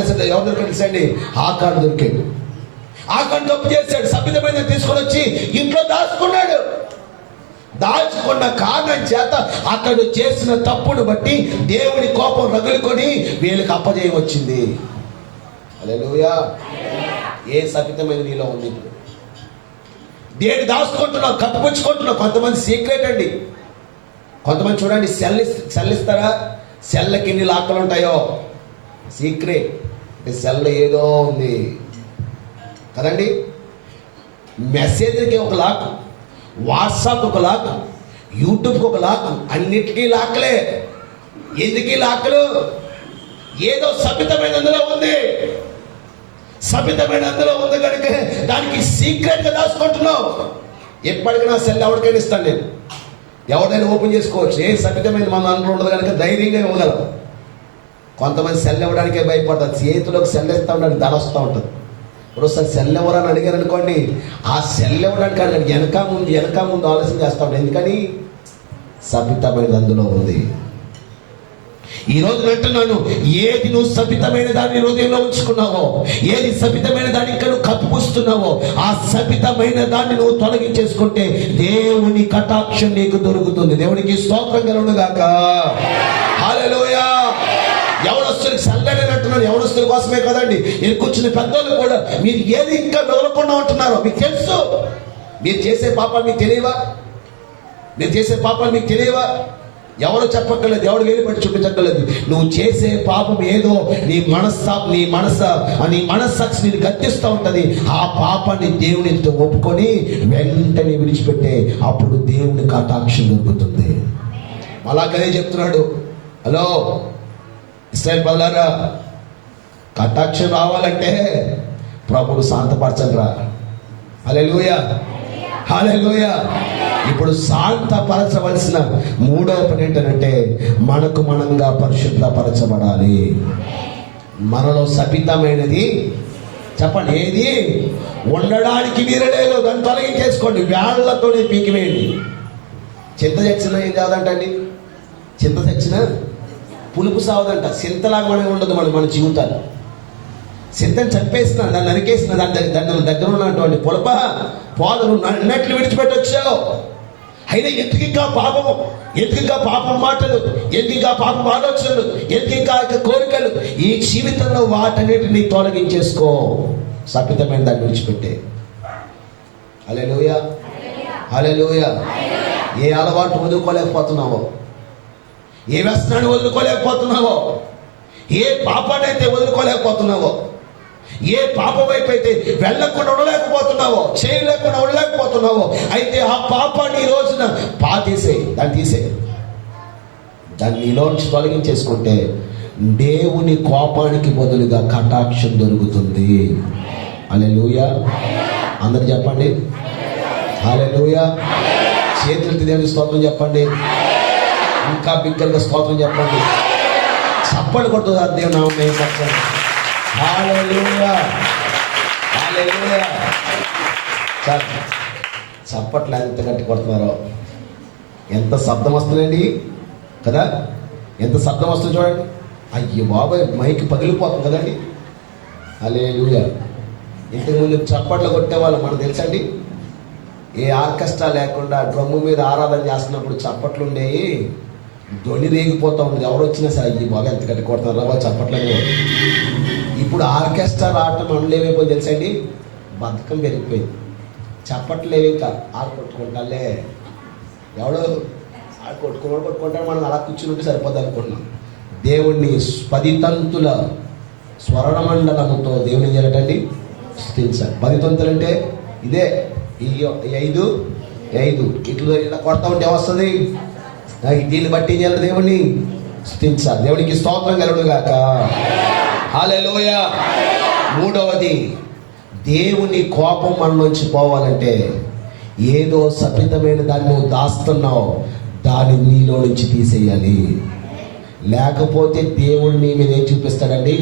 దగ్గర తెలుసండి? ఆకాను దొరికాడు. ఆకాను తప్పు చేశాడు, శపితమైన తీసుకొని వచ్చి ఇంట్లో దాచుకున్నాడు. దాచుకున్న కారణం చేత అతడు చేసిన తప్పును బట్టి దేవుని కోపం రగులుకొని వీళ్ళకి అపజయం వచ్చింది. హల్లెలూయా. ఏ శపితమైన నీలో ఉంది? ఇప్పుడు దేని దాచుకుంటున్నావు, కప్పిపుచ్చుకుంటున్నావు. కొంతమంది సీక్రెట్ అండి. కొంతమంది చూడండి, సెల్ ఇస్తారా, సెల్లకి ఎన్ని లాక్కలు ఉంటాయో. సీక్రెట్ అంటే సెల్ ఏదో ఉంది కదండి. మెసేజ్కి ఒక లాక్, వాట్సాప్ ఒక లాక్, యూట్యూబ్కి ఒక లాక్, అన్నిటికీ లాక్లే. ఎందుకీ లాక్లు? ఏదో శపితమైన అందులో ఉంది. శపితమైన అందులో ఉంది కనుక దానికి సీక్రెట్ గా దాచుకుంటున్నావు. ఎప్పటికైనా సెల్ ఎవరికైనా ఇస్తాను నేను, ఎవరైనా ఓపెన్ చేసుకోవచ్చు. ఏ శపితమైన మన అందులో ఉండదు కనుక ధైర్యంగా ఇవ్వగలం. కొంతమంది సెల్ ఇవ్వడానికే భయపడతారు. చేతిలోకి సెల్ ఇస్తూ ఉండడానికి ధర వస్తూ ఉంటుంది. ఒకసారి సెల్ ఎవరని అడిగారు అనుకోండి, ఆ సెల్ ఇవ్వడానికి అడిగారు వెనక ముందు ఆలోచన చేస్తా ఉంటాడు. ఎందుకని? శపితమైన అందులో ఉంది. ఈ రోజు అంటున్నాను, ఏది నువ్వు శపితమైన దాన్ని హృదయంలో ఉంచుకున్నావో, ఏది శపితమైన దాన్ని ఇక్కడ నువ్వు కప్పిపుస్తున్నావో, ఆ శపితమైన దాన్ని నువ్వు తొలగించేసుకుంటే దేవుని కటాక్షం నీకు దొరుకుతుంది. దేవునికి స్తోత్రం కలుగును గాక. హల్లెలూయా. యవనస్తులకు సెల్లడని అంటున్నాను, యవనస్తుల కోసమే కదండి. నేను కూర్చున్న పెద్దోళ్ళు కూడా మీరు ఏది ఇంకా వదలకుండా ఉంటున్నారో మీకు తెలుసు. మీరు చేసే పాపాలు మీకు తెలియవా? ఎవరు చెప్పక్కర్లేదు, ఎవరు వేలు పెట్టి చూపించక్కర్లేదు. నువ్వు చేసే పాపం ఏదో నీ మనస్సాక్షి నేను గర్తిస్తూ ఉంటది. ఆ పాపాన్ని దేవుని ఒప్పుకొని వెంటనే విడిచిపెట్టే, అప్పుడు దేవుని కటాక్షం దొరుకుతుంది. అలాగనే చెప్తున్నాడు, హలో ఇశ్రాయేలు ప్రజలారా, కటాక్షం రావాలంటే ప్రభువును శాంతపరచండి రా. హల్లెలూయా, హల్లెలూయా. ఇప్పుడు శాంతపరచవలసిన మూడవ పని ఏంటంటే మనకు మనంగా పరిశుద్ధపరచబడాలి. మనలో శపితమైనది చెప్పండి ఏది ఉండడానికి వీరలేదు, దాన్ని తొలగించేసుకోండి. వేళ్లతోనే పీకివేయండి. చింత చచ్చిన ఏం కాదంటండి, చింత చచ్చిన పులుపు సావదంట. చింతలాగా మనం ఉండదు మన జీవితాలు. చింతను చంపేసిన, దాన్ని నరికేసిన, దాని దగ్గర ఉన్నటువంటి పులప పోదను అన్నట్లు విడిచిపెట్టొచ్చావు. అయినా ఎందుకు ఇంకా పాపము, ఎందుకు ఇంకా పాపం మాటలు, ఎందుకు ఇంకా పాపం ఆలోచనలు, ఎందుకు ఇంకా కోరికలు? ఈ జీవితంలో వాటన్నిటిని తొలగించేసుకో. శపితమైన దాన్ని విడిచిపెట్టే. హల్లెలూయా, హల్లెలూయా. ఏ అలవాటు వదులుకోలేకపోతున్నావో, ఏ వ్యసనాన్ని వదులుకోలేకపోతున్నావో, ఏ పాపాన్ని అయితే వదులుకోలేకపోతున్నావో, ఏ పాపం వైపు అయితే వెళ్ళకుండా ఉండలేకపోతున్నావో, చేయలేకుండా ఉండలేకపోతున్నావో, అయితే ఆ పాపాన్ని ఈ రోజున దాన్ని నీలోంచి తొలగించేసుకుంటే దేవుని కోపానికి బదులుగా కటాక్షం దొరుకుతుంది. హల్లెలూయా. అందరు చెప్పండి హల్లెలూయా. చేతులెత్తి దేవుని స్తోత్రం చెప్పండి. ఇంకా బిగ్గరగా స్తోత్రం చెప్పండి. చప్పట్లు కొడుతుంది దేవుని నామం చెప్పండి. హల్లెలూయా, హల్లెలూయా. చప్పట్లు ఎంత గట్టి కొడుతున్నారో, ఎంత శబ్దం వస్తుందండి కదా, ఎంత శబ్దం వస్తుంది చూడండి. అయ్యో బాబాయ్, మైక్ పగిలిపోతుంది కదండి. హల్లెలూయా. ఇంతకుముందు చప్పట్లు కొట్టేవాళ్ళు మనకు తెలుసండి. ఏ ఆర్కెస్ట్రా లేకుండా డ్రమ్ము మీద ఆరాధన చేస్తున్నప్పుడు చప్పట్లు ఉండేవి, ధ్వని రేగిపోతూ ఉండేది. ఎవరు వచ్చినా సరే అయ్యి బాగా ఎంత గట్టి కొడుతున్నారు బాగా చప్పట్లనే. ఇప్పుడు ఆర్కెస్ట్రా రావటం మనలో ఏమైపోయింది తెలుసండి, బద్ధకం పెరిగిపోయింది. చప్పట్లేవి ఇంకా కొట్టుకుంటాలే, ఎవడో కొట్టుకుంటాడు, మనం అలా కూర్చుని ఉంటే సరిపోద్ది అనుకుంటున్నాం. దేవుణ్ణి 10 తంతుల స్వరమండలముతో దేవుని జరగండి స్తుతించాలి. 10 తంతులు అంటే ఇదే, ఈ 5 ఇట్లా ఇలా కొడతా ఉంటే వస్తుంది. దీన్ని బట్టి ఏం చేయాలి? దేవుణ్ణి స్తుతించాలి. దేవునికి స్తోత్రం కలుగును గాక. హల్లెలూయా. మూడవది, దేవుని కోపం మనలోంచి పోవాలంటే ఏదో సపితమైన దాన్ని నువ్వు దాస్తున్నావు, దాన్ని నీలో నుంచి తీసేయాలి. లేకపోతే దేవుడు నీ మీద ఏం చూపిస్తాడండి?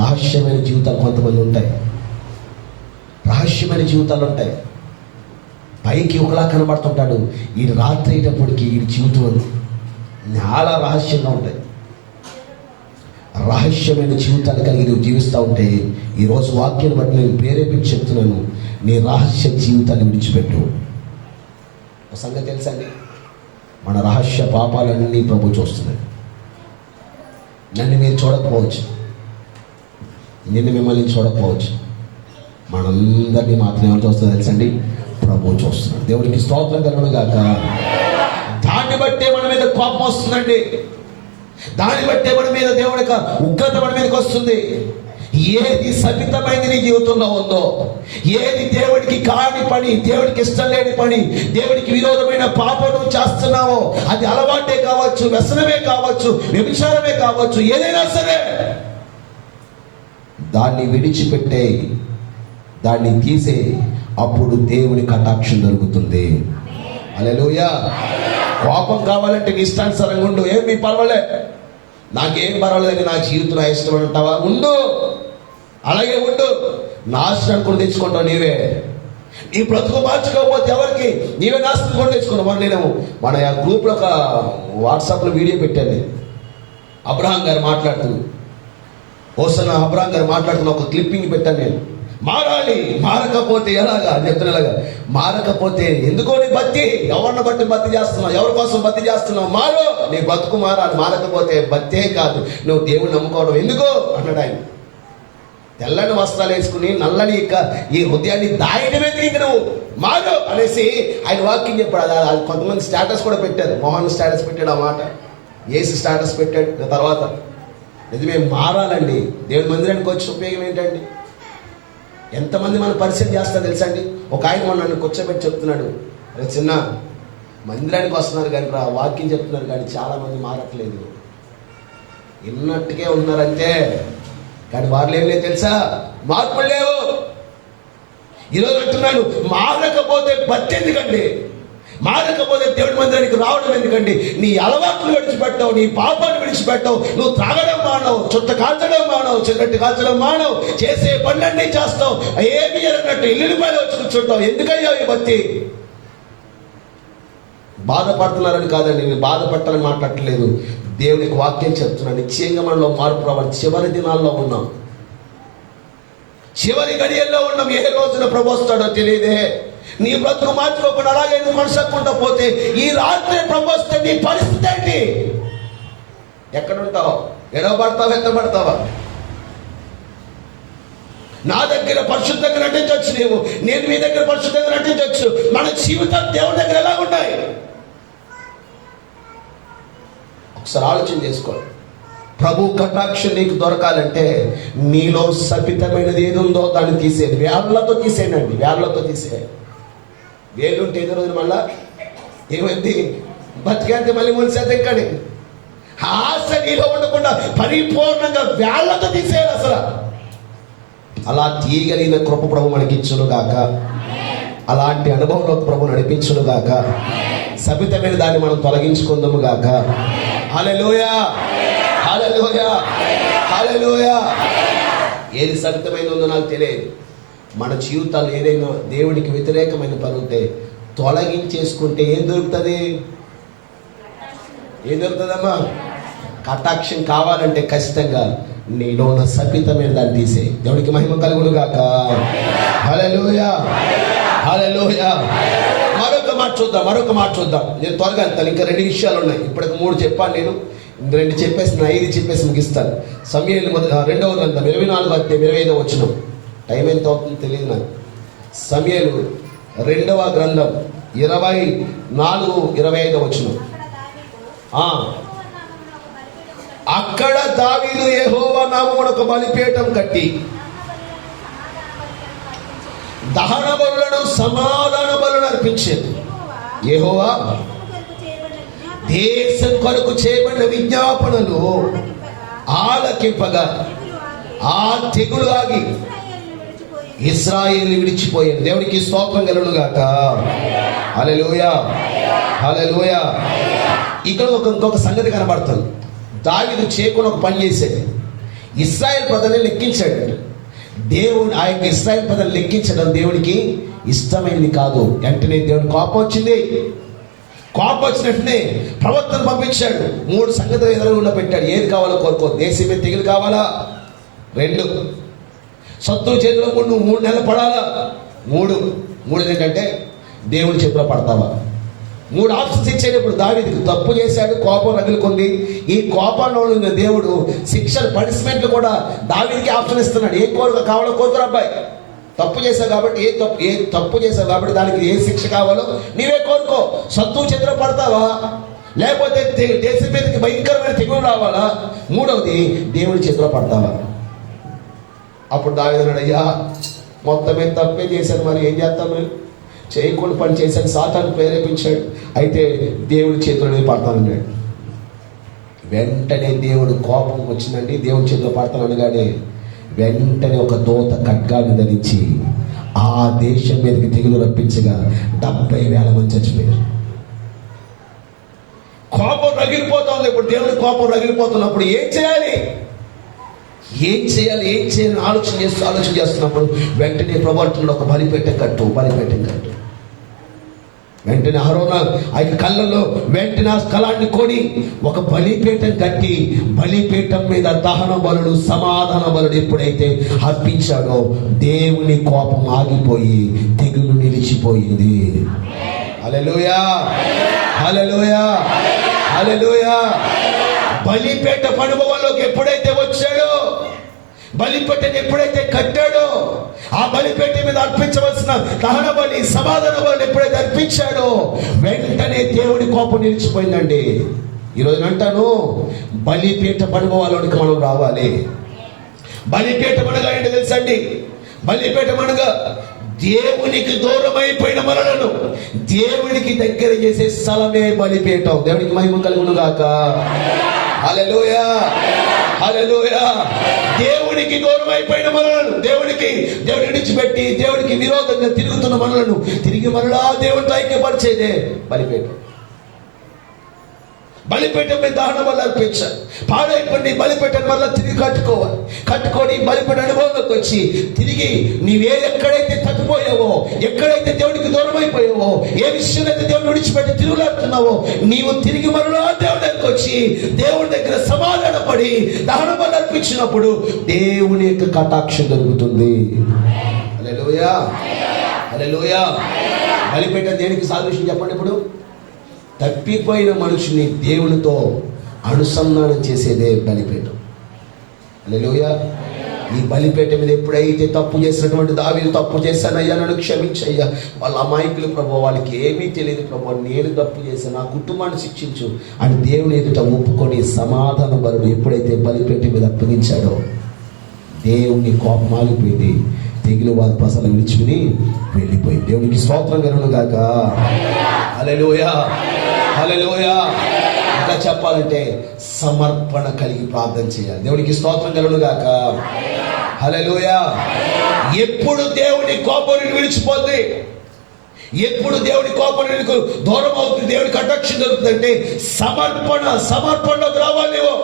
రహస్యమైన జీవితాలు కొంతమంది ఉంటాయి, రహస్యమైన జీవితాలు ఉంటాయి. పైకి ఒకలా కనబడుతుంటాడు, ఈ రాత్రి అయ్యేటప్పటికి ఈ జీవితం చాలా రహస్యంగా ఉంటాయి. రహస్యమైన జీవితాలు కలిగి నువ్వు జీవిస్తూ ఉంటే ఈరోజు వాక్యాన్ని బట్టి నేను ప్రేరేపించి చెప్తున్నాను, నీ రహస్య జీవితాన్ని విడిచిపెట్టు. ఒక సంగతి తెలుసండి, మన రహస్య పాపాలన్నీ ప్రభు చూస్తున్నాయి. నన్ను మీరు చూడకపోవచ్చు, నిన్ను మిమ్మల్ని చూడకపోవచ్చు, మనందరినీ మాత్రం ఎవరు చూస్తుందో తెలుసండి? ప్రభు చూస్తున్నాడు. దేవుడికి స్తోత్రం కలుగును గాక. దాన్ని బట్టే మన మీద కోపం వస్తుందండి, దాన్ని బట్టే మన మీద దేవుడి యొక్క ఉగ్రత మన మీదకి వస్తుంది. ఏది సభితమైంది నీ జీవితంలో ఉందో, ఏది దేవుడికి కాని పని, దేవుడికి ఇష్టం లేని పని, దేవుడికి విరోధమైన పాపం చేస్తున్నావో, అది అలవాటే కావచ్చు, వ్యసనమే కావచ్చు, వ్యభిచారమే కావచ్చు, ఏదైనా సరే దాన్ని విడిచిపెట్టే, దాన్ని తీసే, అప్పుడు దేవుని కటాక్షం దొరుకుతుంది. హల్లెలూయా. కోపం కావాలంటే నీ ఇష్టానుసారంగా ఉండు, ఏమీ పర్వాలే, నాకేం పర్వాలేదు, నా జీవితం నా ఇష్టం అంటావా? ఉండు, అలాగే ఉండు. నాశనం కొని తెచ్చుకుంటావు నీవే. నీ బ్రతుకు మార్చుకోకపోతే ఎవరికి? నీవే నాశనం కొని తెచ్చుకున్నావు. నేను మన గ్రూప్లో ఒక వాట్సాప్లో వీడియో పెట్టాను, అబ్రహాం గారు మాట్లాడుతూ, హోసన్న అబ్రహాం గారు మాట్లాడుతున్న ఒక క్లిప్పింగ్ పెట్టాను నేను. మారాలి, మారకపోతే ఎలాగా అని చెప్తున్నలాగా, మారకపోతే ఎందుకో నీ బతి, ఎవరిని బట్టి బతి చేస్తున్నావు, ఎవరి కోసం బతి చేస్తున్నావు? మారు, నీ బతుకు మారాలి. మారకపోతే బతే కాదు, నువ్వు దేవుని నమ్ముకోవడం ఎందుకో అన్నాడు ఆయన. తెల్లని వస్త్రాలు వేసుకుని నల్లని ఈ హృదయాన్ని దాయడం ఎందుకు, ఇంక నువ్వు మారు అనేసి ఆయన వాక్యం చెప్పాడు. అది కొంతమంది స్టేటస్ కూడా పెట్టారు. మోహన్ స్టేటస్ పెట్టాడు, ఆ మాట ఏసు స్టేటస్ పెట్టాడు. తర్వాత నిజమే, మారాలండి. దేవుని మందిరానికి వచ్చి ఉపయోగం ఏంటండి? ఎంతమంది మనం పరిచయం చేస్తారు తెలుసా అండి? ఒక ఆయన మన నన్ను కూర్చోబెట్టి చెప్తున్నాడు, చిన్న మందిరానికి వస్తున్నారు కానీ వాక్యం చెప్తున్నారు కానీ చాలా మంది మారట్లేదు, విన్నట్టుకే ఉన్నారంటే, కానీ వాళ్ళు ఏం లేదు తెలుసా, మార్పులు లేవు. ఈరోజు అంటున్నాడు, మారకపోతే బతి ఎందుకండి? మారకపోతే దేవుడి మందిరానికి రావడం ఎందుకండి? నీ అలవాట్లు విడిచిపెట్టావు, నీ పాపాన్ని విడిచిపెట్టావు, నువ్వు త్రాగడం మానవు, చుట్ట కాల్చడం మానవు, సిగరెట్ కాల్చడం మానవు, చేసే పనులన్నీ చేస్తావు, ఏమి జరగనట్టు ఇల్లుపైన వచ్చి కూర్చుంటావు. ఎందుకయ్యా ఈ భక్తి? బాధపడుతున్నారని కాదండి, నేను బాధపట్టాలని మాట్లాడట్లేదు. దేవునికి వాక్యం చెప్తున్నాను, నిశ్చయంగా మనలో మార్పు రావాలి. చివరి దినాల్లో ఉన్నాం, చివరి గడియల్లో ఉన్నాం. ఏ రోజున ప్రభు వస్తాడో తెలియదే. నీ బ్రతుకు మార్చుకోకుండా అలాగే నువ్వు కొనసాగుకుంటా పోతే ఈ రాత్రి ప్రభు వస్తే నీ పరిస్థితి ఏంటి? ఎక్కడుంటావు? ఎడబడతావా, ఎత్తబడతావా? నా దగ్గర పరిశుద్ధంగా నటించవచ్చు నీవు, నేను మీ దగ్గర పరిశుద్ధంగా నటించవచ్చు. మన జీవితం దేవుడి దగ్గర ఎలా ఉన్నాయి ఒకసారి ఆలోచన చేసుకోండి. ప్రభు కటాక్షం నీకు దొరకాలంటే నీలో సపితమైనది ఏది ఉందో దాన్ని తీసేది. వేళ్లతో తీసేయండి, వేళ్లతో తీసేయండి. వేలుంటే ఏదో రోజు మళ్ళా ఏమైంది, బతికేంతే మళ్ళీ మునిసేద్దాం. కానీ ఆశ నీలో ఉండకుండా పరిపూర్ణంగా వేళ్లతో తీసేయాలి. అసలు అలా తీయగలిగిన కృప ప్రభు మనకి ఇచ్చును గాక. అలాంటి అనుభవంలో ప్రభు నడిపించును గాక. సబితమైన దాన్ని మనం తొలగించుకుందాము గాక. హల్లెలూయా, హల్లెలూయా, హల్లెలూయా. ఏది సబితమైన ఉందో నాకు తెలియదు. మన జీవితాలు ఏదైనా దేవుడికి వ్యతిరేకమైన పని ఉంటే తొలగించేసుకుంటే ఏం దొరుకుతుంది? ఏం దొరుకుతుందమ్మా? కటాక్షం కావాలంటే ఖచ్చితంగా నీలో ఉన్న సభ్యతమైన దాన్ని తీసే. దేవుడికి మహిమ కలుగును గాక. హల్లెలూయా, హల్లెలూయా. మరొక మాట చూద్దాం. నేను త్వరగా అంటాను, ఇంకా 2 విషయాలు ఉన్నాయి. ఇప్పటికి 3 చెప్పాను నేను, 2 చెప్పేసి 5 చెప్పేసి ముగిస్తాను. సమూయేలు 2వ గ్రంథం 24-25 వచనం. టైం ఎంత అవుతుందో తెలియదు నాకు. సమూయేలు 2వ గ్రంథం 24-25 వచనం. అక్కడ దావీదు యెహోవా నామమున ఒక బలిపీఠం కట్టి దహన బలులను సమాధాన బలులను అర్పించేది. యెహోవా దేశం కొరకు చేయబడిన విజ్ఞాపనలు ఆలకింపగా ఆ తెగులు ఆగి ఇశ్రాయేలు విడిచిపోయాడు. దేవునికి స్తోత్రం కలుగును గాక. హల్లెలూయా, హల్లెలూయా. ఇక్కడ ఇంకొక సంగతి కనబడుతుంది. దావీదు చేయకుండా ఒక పని చేశాడు. ఇశ్రాయేల్ ప్రజల్ని లెక్కించాడు. దేవుడు ఆ యొక్క ఇశ్రాయేల్ ప్రజలు లెక్కించడం దేవుడికి ఇష్టమైనది కాదు. వెంటనే దేవుడి కోపం వచ్చింది. కోపం వచ్చిన వెంటనే ప్రవక్తను పంపించాడు. 3 సంగతులు ఎదురుగుండా పెట్టాడు. ఏది కావాలో కోరుకో. దేశం మీద తెగులు కావాలా? 2 శత్రువు చేతిలో 3 నెలలు పడాలా? 3 ఏంటంటే దేవుడి చేతిలో పడతావా? 3 ఆప్షన్స్ ఇచ్చేటప్పుడు దావీదుకు తప్పు చేశాడు, కోపం రగులుకుంది. ఈ కోపంలో ఉన్న దేవుడు శిక్షలు పనిష్మెంట్లు కూడా దావీదుకి ఆప్షన్ ఇస్తున్నాడు. ఏ కోరిక కావాలో కోరుకురా అబ్బాయి. తప్పు చేశావు కాబట్టి ఏ తప్పు చేశావు కాబట్టి దానికి ఏ శిక్ష కావాలో నీవే కోరుకో. శత్రువు చేతిలో పడతావా, లేకపోతే దేశం మీదకి భయంకరమైన తెగులు రావాలా? 3వది దేవుడి చేతిలో పడతావా? అప్పుడు దావీదు అన్నాడు, అయ్యా మొత్తమే తప్పే చేశాను, మరి ఏం చేస్తాను? చేయకుండా పని చేశాను, సాతాను ప్రేరేపించాడు, అయితే దేవుడి చేతిలోనే పడతానన్నాడు. వెంటనే దేవుడు కోపం వచ్చిందండి. దేవుడి చేతిలో పడతాననగానే వెంటనే ఒక దూత ఖడ్గాన్ని ధరించి ఆ దేశం మీదకి తెగులు రప్పించగా 70,000 మంది చచ్చిపోయారు. కోపం రగిలిపోతుంది. ఇప్పుడు దేవుడి కోపం రగిలిపోతున్నప్పుడు ఏం చేయాలి ఆలోచన చేస్తున్నప్పుడు వెంటనే ప్రభుత్వంలో ఒక బలిపీఠం కట్టు. వెంటనే అహరోను ఆ కళ్ళల్లో వెంటనే ఆ స్థలాన్ని కొని ఒక బలిపీఠం కట్టి బలిపీఠం మీద దహన బలుడు సమాధాన బలుడు ఎప్పుడైతే అర్పించాడో దేవుని కోపం ఆగిపోయి తెగులు నిలిచిపోయింది. హల్లెలూయా, హల్లెలూయా, హల్లెలూయా. బలిపీఠ అనుభవంలోకి ఎప్పుడైతే వచ్చాడో, బలిపీఠను ఎప్పుడైతే కట్టాడో, ఆ బలిపీఠ మీద అర్పించవలసిన దహన బలి సమాధాన బలి ఎప్పుడైతే అర్పించాడో వెంటనే దేవుడి కోపం నిలిచిపోయిందండి. ఈరోజు అంటాను, బలిపీఠ అనుభవాలోనికి మనం రావాలి. బలిపీఠం అనగా ఏంటో తెలుసండి? బలిపీఠం అనగా దేవునికి దూరం అయిపోయిన మనలను దేవునికి దగ్గర చేసే స్థలమే బలిపీఠం. దేవునికి మహిమ కలుగును గాక. హల్లెలూయా, హల్లెలూయా. దేవునికి దూరం అయిపోయిన మనలను దేవుడిని విడిచిపెట్టి దేవుడికి విరోధంగా తిరుగుతున్న మనలను తిరిగి మరలా దేవుడితో ఐక్యపరిచేదే బలిపీఠం. బలిపీఠం మీద దహన బలి అర్పించాలి. పాడైపోయి బలిపీఠం వల్ల తిరిగి కట్టుకొని బలిపీఠ అనుభవంలోకి వచ్చి తిరిగి ఎక్కడైతే తప్పిపోయావో, ఎక్కడైతే దేవుడికి దూరం అయిపోయావో, ఏ విషయం అయితే దేవుడిని విడిచిపెట్టి తిరుగులాడుతున్నావో నీవు తిరిగి మరలా దేవుడి దగ్గరికి వచ్చి దేవుడి దగ్గర సమాధాన పడి దహన బలి అర్పించినప్పుడు దేవుని యొక్క కటాక్షం దొరుకుతుంది. హల్లెలూయా, హల్లెలూయా. బలిపీఠం దేనికి సాదృశ్యం చెప్పండి? ఇప్పుడు తప్పిపోయిన మనుషుని దేవునితో అనుసంధానం చేసేదే బలిపీఠం. హల్లెలూయా. ఈ బలిపీఠం మీద ఎప్పుడైతే తప్పు చేసినటువంటి దావీదు, తప్పు చేశానయ్యా, నన్ను క్షమించయ్యా, వాళ్ళ అమాయకులు ప్రభు, వాళ్ళకి ఏమీ తెలియదు ప్రభు, నేను తప్పు చేశాను, నా కుటుంబాన్ని శిక్షించు అని దేవుని ఎదుట ఒప్పుకొని సమాధాన బలుడు ఎప్పుడైతే బలిపీఠం మీద అప్పగించాడో దేవుని కోపం ఆగిపోయింది. తెగులు వారి ప్రసలు విడిచుకుని వెళ్ళిపోయింది. దేవునికి స్తోత్రం కలుగును గాక. హల్లెలూయా, హల్లెలూయా. ఇంకా చెప్పాలంటే సమర్పణ కలిగి ప్రార్థన చేయాలి. దేవునికి స్తోత్రం కలుగును గాక. హల్లెలూయా. ఎప్పుడు దేవుని కోపం విడిచిపోద్ది, ఎప్పుడు దేవుని కోపం దూరం అవుతుంది, దేవుని కటాక్షం దొరుకుతుందంటే సమర్పణలోకి రావాలి. నువ్వు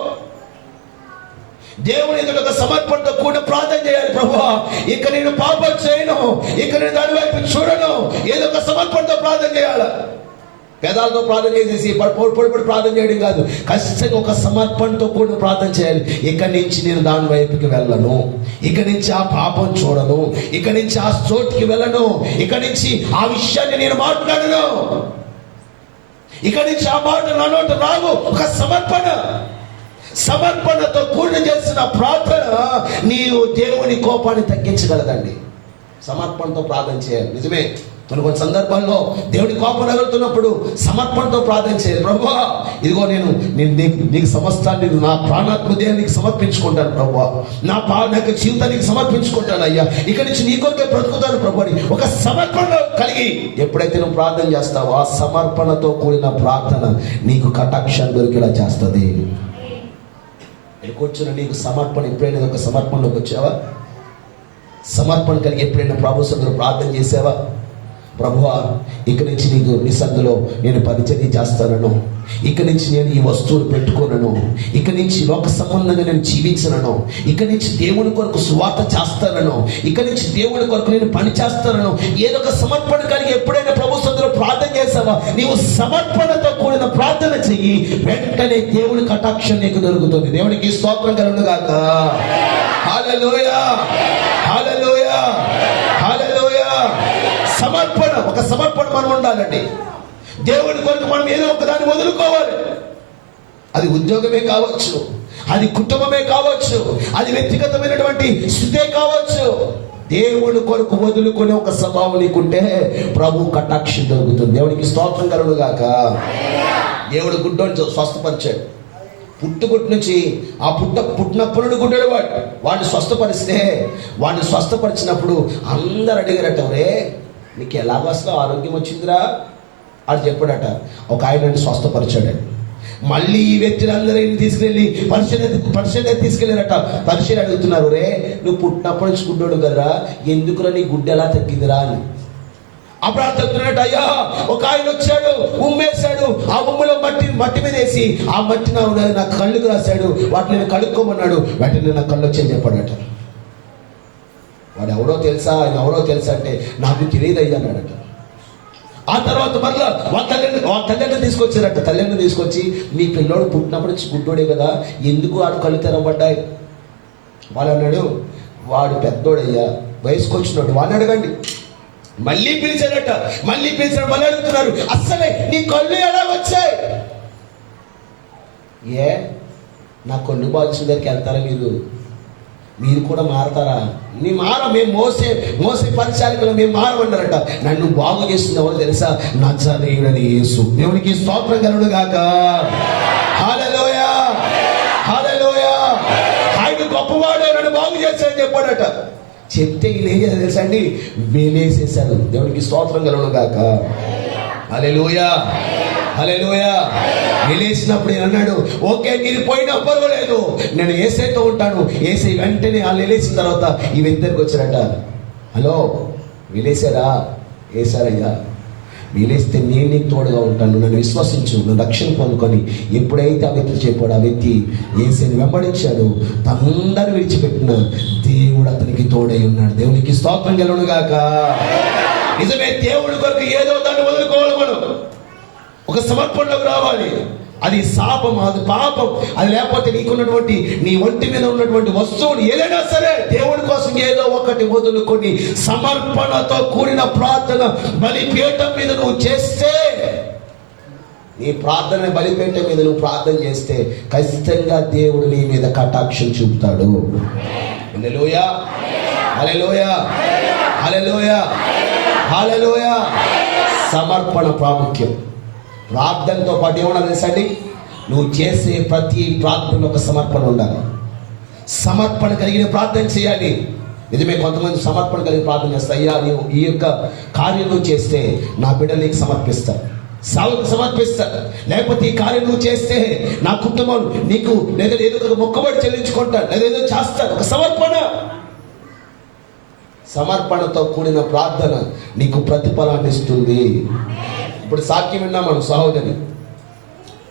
దేవుని ఎదుట ఒక సమర్పణతో కూడా ప్రార్థన చేయాలి. ప్రభువా, ఇక నేను పాపం చేయను, ఇక నేను దాని వైపు చూడను. ఏదో ఒక సమర్పణతో ప్రార్థన చేయాలి. పెదాలతో ప్రార్థన చేసేసి పొడి ప్రార్థన చేయడం కాదు. ఖచ్చితంగా ఒక సమర్పణతో కూడా ప్రార్థన చేయాలి. ఇక నుంచి నేను దాని వైపుకి వెళ్ళను, ఇక నుంచి ఆ పాపం చూడను, ఇక నుంచి ఆ చోటుకి వెళ్ళను, ఇక నుంచి ఆ విషయాన్ని నేను మాట్లాడను, ఇక నుంచి ఆ మాట నా నోట రావు. ఒక సమర్పణతో కూడిన చేసిన ప్రార్థన నీవు దేవుని కోపాన్ని తగ్గించగలదండి. సమర్పణతో ప్రార్థన చేయాలి. నిజమే, కొన్ని సందర్భాల్లో దేవుడి కోపం రగులుతున్నప్పుడు సమర్పణతో ప్రార్థన చేయాలి. ప్రభువా, ఇదిగో నేను నీకు సమస్తాన్ని, నా ప్రాణాత్మ దేహానికి సమర్పించుకుంటాను ప్రభువా, నా జీవితానికి సమర్పించుకుంటాను అయ్యా, ఇక్కడి నుంచి నీ కొరకే బ్రతుకుతాను ప్రభు అని ఒక సమర్పణ కలిగి ఎప్పుడైతే నువ్వు ప్రార్థన చేస్తావో ఆ సమర్పణతో కూడిన ప్రార్థన నీకు కటాక్షం దొరికేలా చేస్తుంది. కూర్చున్న నీకు సమర్పణ ఎప్పుడైనా ఒక సమర్పణలోకి వచ్చావా? సమర్పణ కలిగి ఎప్పుడైనా ప్రభు సన్నిధిలో ప్రార్థన చేసావా? ప్రభువా, ఇక్కడి నుంచి నీకు నీ సన్నిధిలో నేను పరిచర్య చేస్తానను, ఇక్కడి నుంచి నేను ఈ వస్తువులు పెట్టుకోనను, ఇక్కడి నుంచి లోక సంబంధంగా నేను జీవించనను, ఇక్కడి నుంచి దేవుని కొరకు సువార్త చేస్తానను, ఇక్కడి నుంచి దేవుని కొరకు నేను పని చేస్తానను. ఏదో ఒక సమర్పణ కలిగి ఎప్పుడైనా ప్రభు సన్నిధిలో ప్రార్థన చేసావా? నీవు సమర్పణతో కూడిన ప్రార్థన చెయ్యి, వెంటనే దేవుని కటాక్షం నీకు దొరుకుతుంది. దేవునికి స్తోత్రం కలుగును గాక. హల్లెలూయా, హల్లెలూయా, హల్లెలూయా. సమర్పణ, ఒక సమర్పణ మనం ఉండాలండి. దేవుడి కొరకు మనం ఏదో ఒకదాన్ని వదులుకోవాలి. అది ఉద్యోగమే కావచ్చు, అది కుటుంబమే కావచ్చు, అది వ్యక్తిగతమైనటువంటి స్థితే కావచ్చు. దేవుడి కొరకు వదులుకునే ఒక స్వభావం నీకుంటే ప్రభు కటాక్షం దొరుకుతుంది. దేవుడికి స్తోత్రం కలుగును గాక. దేవుడు గుడ్డోని స్వస్థపరిచాడు. పుట్టుగుట్టు నుంచి ఆ పుట్టినప్పుడు గుడ్డడు వాడిని స్వస్థపరిస్తే, వాడిని స్వస్థపరిచినప్పుడు అందరు అడిగారట, రే నీకు ఎలాగో ఆరోగ్యం వచ్చిందిరా అని చెప్పాడట. ఒక ఆయన స్వస్థపరిచాడండి. మళ్ళీ ఈ వ్యక్తులందరినీ తీసుకెళ్ళి పరిశీలన తీసుకెళ్ళారట. పరిశీలన అడుగుతున్నారు, రే నువ్వు పుట్టినప్పటి నుంచి గుడ్డోడు కదరా, ఎందుకురా నీ గుడ్డ ఎలా తగ్గిందిరా అని. అప్పుడు చెప్తున్నట్టు, అయ్యా ఒక ఆయన వచ్చాడు, ఉమ్మేశాడు, ఆ ఉమ్ములో మట్టి మీద వేసి ఆ మట్టి నా కళ్ళుకు రాశాడు, వాటిని నేను కడుక్కోమన్నాడు, వాటిని నా కళ్ళు వచ్చాయని చెప్పాడట. వాడు ఎవరో తెలుసా, ఆయన ఎవరో తెలుసా అంటే నాకు తెలియదు అయ్యా అన్నాడట. ఆ తర్వాత మళ్ళీ వాళ్ళ తల్లిని తీసుకొచ్చారట. తల్లిని తీసుకొచ్చి, మీ పిల్లోడు పుట్టినప్పటి నుంచి గుడ్డోడే కదా, ఎందుకు వాడు కళ్ళు తెరవబడ్డాయి? వాళ్ళు అన్నాడు, వాడు పెద్దోడయ్యా, వయసుకు వచ్చినాడు, వాడిని అడగండి. మళ్ళీ పిలిచాడట. మళ్ళీ అడుగుతున్నారు, అస్సలే నీ కళ్ళు ఎలా వచ్చాయి? ఏ నా కళ్ళు బాల్సిన దగ్గరికి వెళ్తారా మీరు కూడా మారతారా? మేము మోసే పరిచారికలు మేము మారమన్నారట. నన్ను బాగు చేస్తుంది ఎవరు తెలుసా? నజరేయుడైన యేసు. దేవునికి స్తోత్రం కలుగును గాక. హల్లెలూయా, హల్లెలూయా. ఆయన గొప్పవాడు, నన్ను బాగు చేశాడని చెప్పాడట. చెప్తే వీళ్ళు ఏం చేశారు తెలుసా అండి? వేలేసేశారు. దేవునికి స్తోత్రం కలుగును గాక. హల్లెలూయా, హల్లెలూయా. వెళ్ళేసినప్పుడు అన్నాడు, ఓకే మీరు పోయినా పర్వాలేదు, నేను ఏసైతో ఉంటాను. ఏసై వెంటనే వాళ్ళు వెళ్ళేసిన తర్వాత ఈ వ్యక్తికి వచ్చారట. హలో, వెళ్ళేశారా? వేశారయ్యా. వీలేస్తే నేను నీకు తోడుగా ఉంటాను, నన్ను విశ్వసించు, నన్ను రక్షణ పొందుకొని. ఎప్పుడైతే ఆ వ్యక్తి చెప్పాడు, ఆ వ్యక్తి యేసుని వెంబడించాడు, తనందరూ విడిచిపెట్టిన దేవుడు అతనికి తోడై ఉన్నాడు. దేవునికి స్తోత్రం కలుగును గాక. నిజమే, దేవుడి కొరకు ఏదో దాన్ని వదులుకోవాలి. మనం ఒక సమర్పణలోకి రావాలి. అది శాపం, అది పాపం, అది లేకపోతే నీకున్నటువంటి నీ ఒంటి మీద ఉన్నటువంటి వస్తువుని ఏదైనా సరే దేవుడి కోసం ఏదో ఒకటి వదులుకొని సమర్పణతో కూడిన ప్రార్థన బలిపీఠం మీద నువ్వు చేస్తే, నీ ప్రార్థన బలిపీఠం మీద నువ్వు ప్రార్థన చేస్తే ఖచ్చితంగా దేవుడు నీ మీద కటాక్షం చూపుతాడు. హల్లెలూయా, హల్లెలూయా, హల్లెలూయా, హల్లెలూయా. సమర్పణ ప్రాముఖ్యం. ప్రార్థనతో పాటు ఏమన్నా తెలుసండి? నువ్వు చేసే ప్రతి ప్రార్థనలో ఒక సమర్పణ ఉండాలి. సమర్పణ కలిగిన ప్రార్థన చేయాలి. నిజమే, కొంతమంది సమర్పణ కలిగి ప్రార్థన చేస్తా, అయ్యా నీవు ఈ యొక్క కార్యం నువ్వు చేస్తే నా బిడ్డలు నీకు సమర్పిస్తా, సావుకు సమర్పిస్తా, లేకపోతే ఈ కార్యం నువ్వు చేస్తే నా కుటుంబం నీకు లేదా ఏదో ఒక మొక్కబడి చెల్లించుకుంటా, లేదా ఏదో చేస్తాను. ఒక సమర్పణతో కూడిన ప్రార్థన నీకు ప్రతిఫలాన్ని ఇస్తుంది. ఇప్పుడు సాక్ష్యం విన్నా మనం, సహోదరి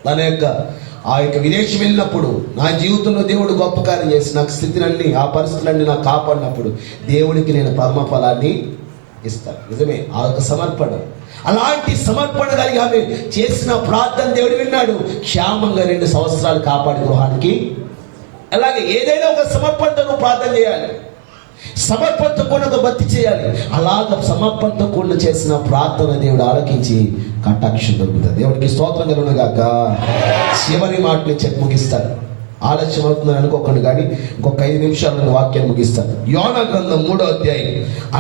తన ఆ యొక్క విదేశం వెళ్ళినప్పుడు నా జీవితంలో దేవుడు గొప్ప కార్యం చేసి నాకు స్థితిలన్నీ, ఆ పరిస్థితులన్నీ నాకు కాపాడినప్పుడు దేవుడికి నేను పరమ ఫలాన్ని ఇస్తాను. నిజమే, ఆ యొక్క సమర్పణ. అలాంటి సమర్పణ కలిగి ఆమె చేసిన ప్రార్థన దేవుడు విన్నాడు. క్షేమంగా 2 సంవత్సరాలు కాపాడి గృహానికి. అలాగే ఏదైనా ఒక సమర్పణతో నువ్వు ప్రార్థన చేయాలి, సమర్పణతో కూడా భక్తి చేయాలి. అలాగ సమర్పణతో కూడా చేసిన ప్రార్థన దేవుడు ఆలకించి కటాక్షం దొరుకుతుంది. దేవుడికి స్తోత్రం కలుగును గాక. చివరి మాటని చెప్పి ముగిస్తాను. ఆలస్యం అవుతుందని అనుకోకండి, కానీ ఇంకొక 5 నిమిషాలను వాక్యాన్ని ముగిస్తాను. యోనా గ్రంథం 3వ అధ్యాయం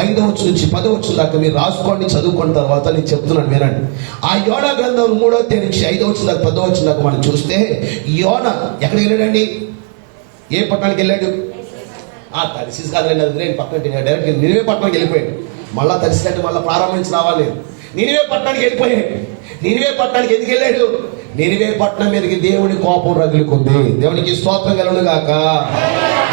5వ వచనం నుంచి 10వ వచనం దాకా మీరు రాసుకోండి, చదువుకున్న తర్వాత నేను చెప్తున్నాను వినండి. ఆ యోనా గ్రంథం 3వ అధ్యాయం నుంచి 5వ వచనం దాకా 10వ వచనం దాకా మనం చూస్తే, యోనా ఎక్కడికి వెళ్ళాడండి? ఏ పట్టణానికి వెళ్ళాడు? తరిశీస్ కాదు, నేను పట్టణం డైరెక్ట్ నినివే పట్టణానికి వెళ్ళిపోయాడు. మళ్ళా తరిశీస్ అంటే మళ్ళీ ప్రారంభించి రావాలి. నినివే పట్టణానికి వెళ్ళిపోయాడు. నినివే పట్టణానికి ఎందుకు వెళ్ళాడు? నినివే పట్టణం మీదకి దేవుని కోపం రగులుకుంది. దేవునికి స్తోత్రం కలుగును గాక.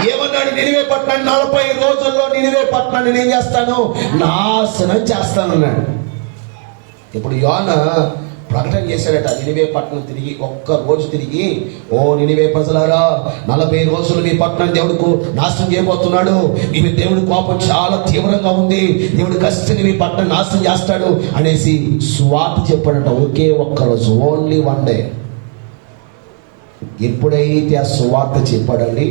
ఏమన్నాడు? నినివే పట్టణాన్ని 40 రోజుల్లో నినివే పట్టణాన్ని నేను చేస్తాను, నాశనం చేస్తానన్నాడు. ఇప్పుడు యోనా ప్రకటన చేశాడట. నినివే పట్టణం తిరిగి ఒక్క రోజు తిరిగి, ఓ నినివే ప్రజలారా, 40 రోజులు మీ పట్టణం దేవుడికి నాశనం చేయబోతున్నాడు, మీ దేవుడి కోపం చాలా తీవ్రంగా ఉంది, దేవుడు ఖచ్చితంగా మీ పట్టణం నాశనం చేస్తాడు అనేసి సువార్త చెప్పాడట. ఒకే ఒక్క రోజు, ఓన్లీ 1 డే. ఎప్పుడైతే ఆ సువార్త చెప్పాడండి,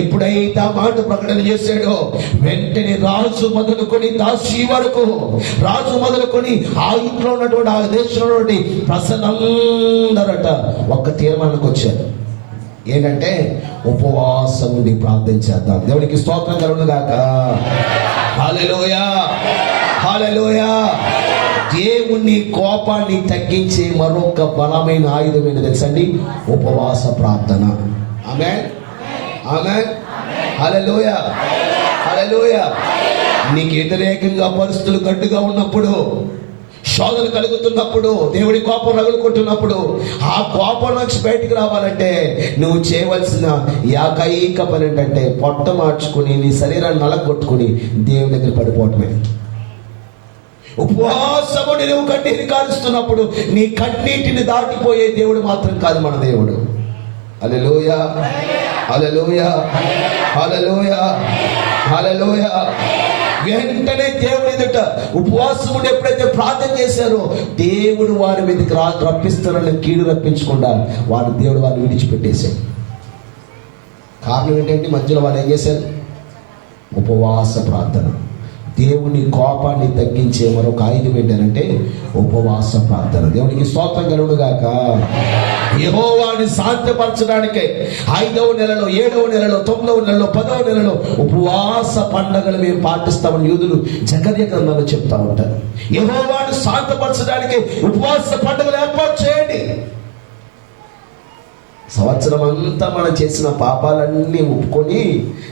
ఎప్పుడైతే ఆ మాట ప్రకటన చేశాడో, వెంటనే రాజు మొదలుకొని దాసి వరకు, రాజు మొదలుకొని ఆ ఇంట్లో ఉన్నటువంటి ఆ దేశంలో ఉన్నటువంటి ప్రజలందరట ఒక్క తీర్మానానికి వచ్చారు. ఏంటంటే ఉపవాసం ఉండి ప్రార్థన చేద్దాం. దేవునికి స్తోత్రం కలుగును గాక. హల్లెలూయా, హల్లెలూయా. దేవుని కోపాన్ని తగ్గించే మరొక బలమైన ఆయుధం ఏంటో తెలుసండి? ఉపవాస ప్రార్థన. ఆమేన్, ఆమేన్, హల్లెలూయా, హల్లెలూయా. నీకు వ్యతిరేకంగా పరిస్థితులు గడ్డుగా ఉన్నప్పుడు, శోధన కలుగుతున్నప్పుడు, దేవుడి కోపం రగులుకుంటున్నప్పుడు, ఆ కోపం నుంచి బయటికి రావాలంటే నువ్వు చేయవలసిన ఏకైక పని ఏంటంటే పొట్ట మార్చుకుని నీ శరీరాన్ని నలగొట్టుకుని దేవుడి దగ్గర పడిపోవటమే. ఉపవాసము నువ్వు కన్నీరు కారుస్తున్నప్పుడు నీ కన్నీటిని దాటిపోయే దేవుడు మాత్రం కాదు మన దేవుడు. హల్లెలూయా, హల్లెలూయా, హల్లెలూయా, హల్లెలూయా. వెంటనే దేవుడి ఎదుట ఉపవాసముడు ఎప్పుడైతే ప్రార్థన చేశారో, దేవుడు వారి మీదకి రప్పిస్తారని కీడు రప్పించకుండా దేవుడు వారిని విడిచిపెట్టేశాడు. కారణం ఏంటంటే మధ్యలో వాళ్ళు ఏం చేశారు? ఉపవాస ప్రార్థన. దేవుని కోపాన్ని తగ్గించే మరొక ఆయుధం ఏంటంటే ఉపవాస ప్రార్థన. దేవునికి స్తోత్రం కలుగును గాక. యెహోవాని శాంతపరచడానికే 5వ నెలలో, 7వ నెలలో, 9వ నెలలో, 10వ నెలలో ఉపవాస పండగలు మేము పాటిస్తామని యూదులు జకర్యా గ్రంథంలో చెప్తా ఉంటారు. యెహోవాని శాంతపరచడానికి ఉపవాస పండుగలు ఏర్పాటు చేయండి. సంవత్సరం అంతా మనం చేసిన పాపాలన్నీ ఒప్పుకొని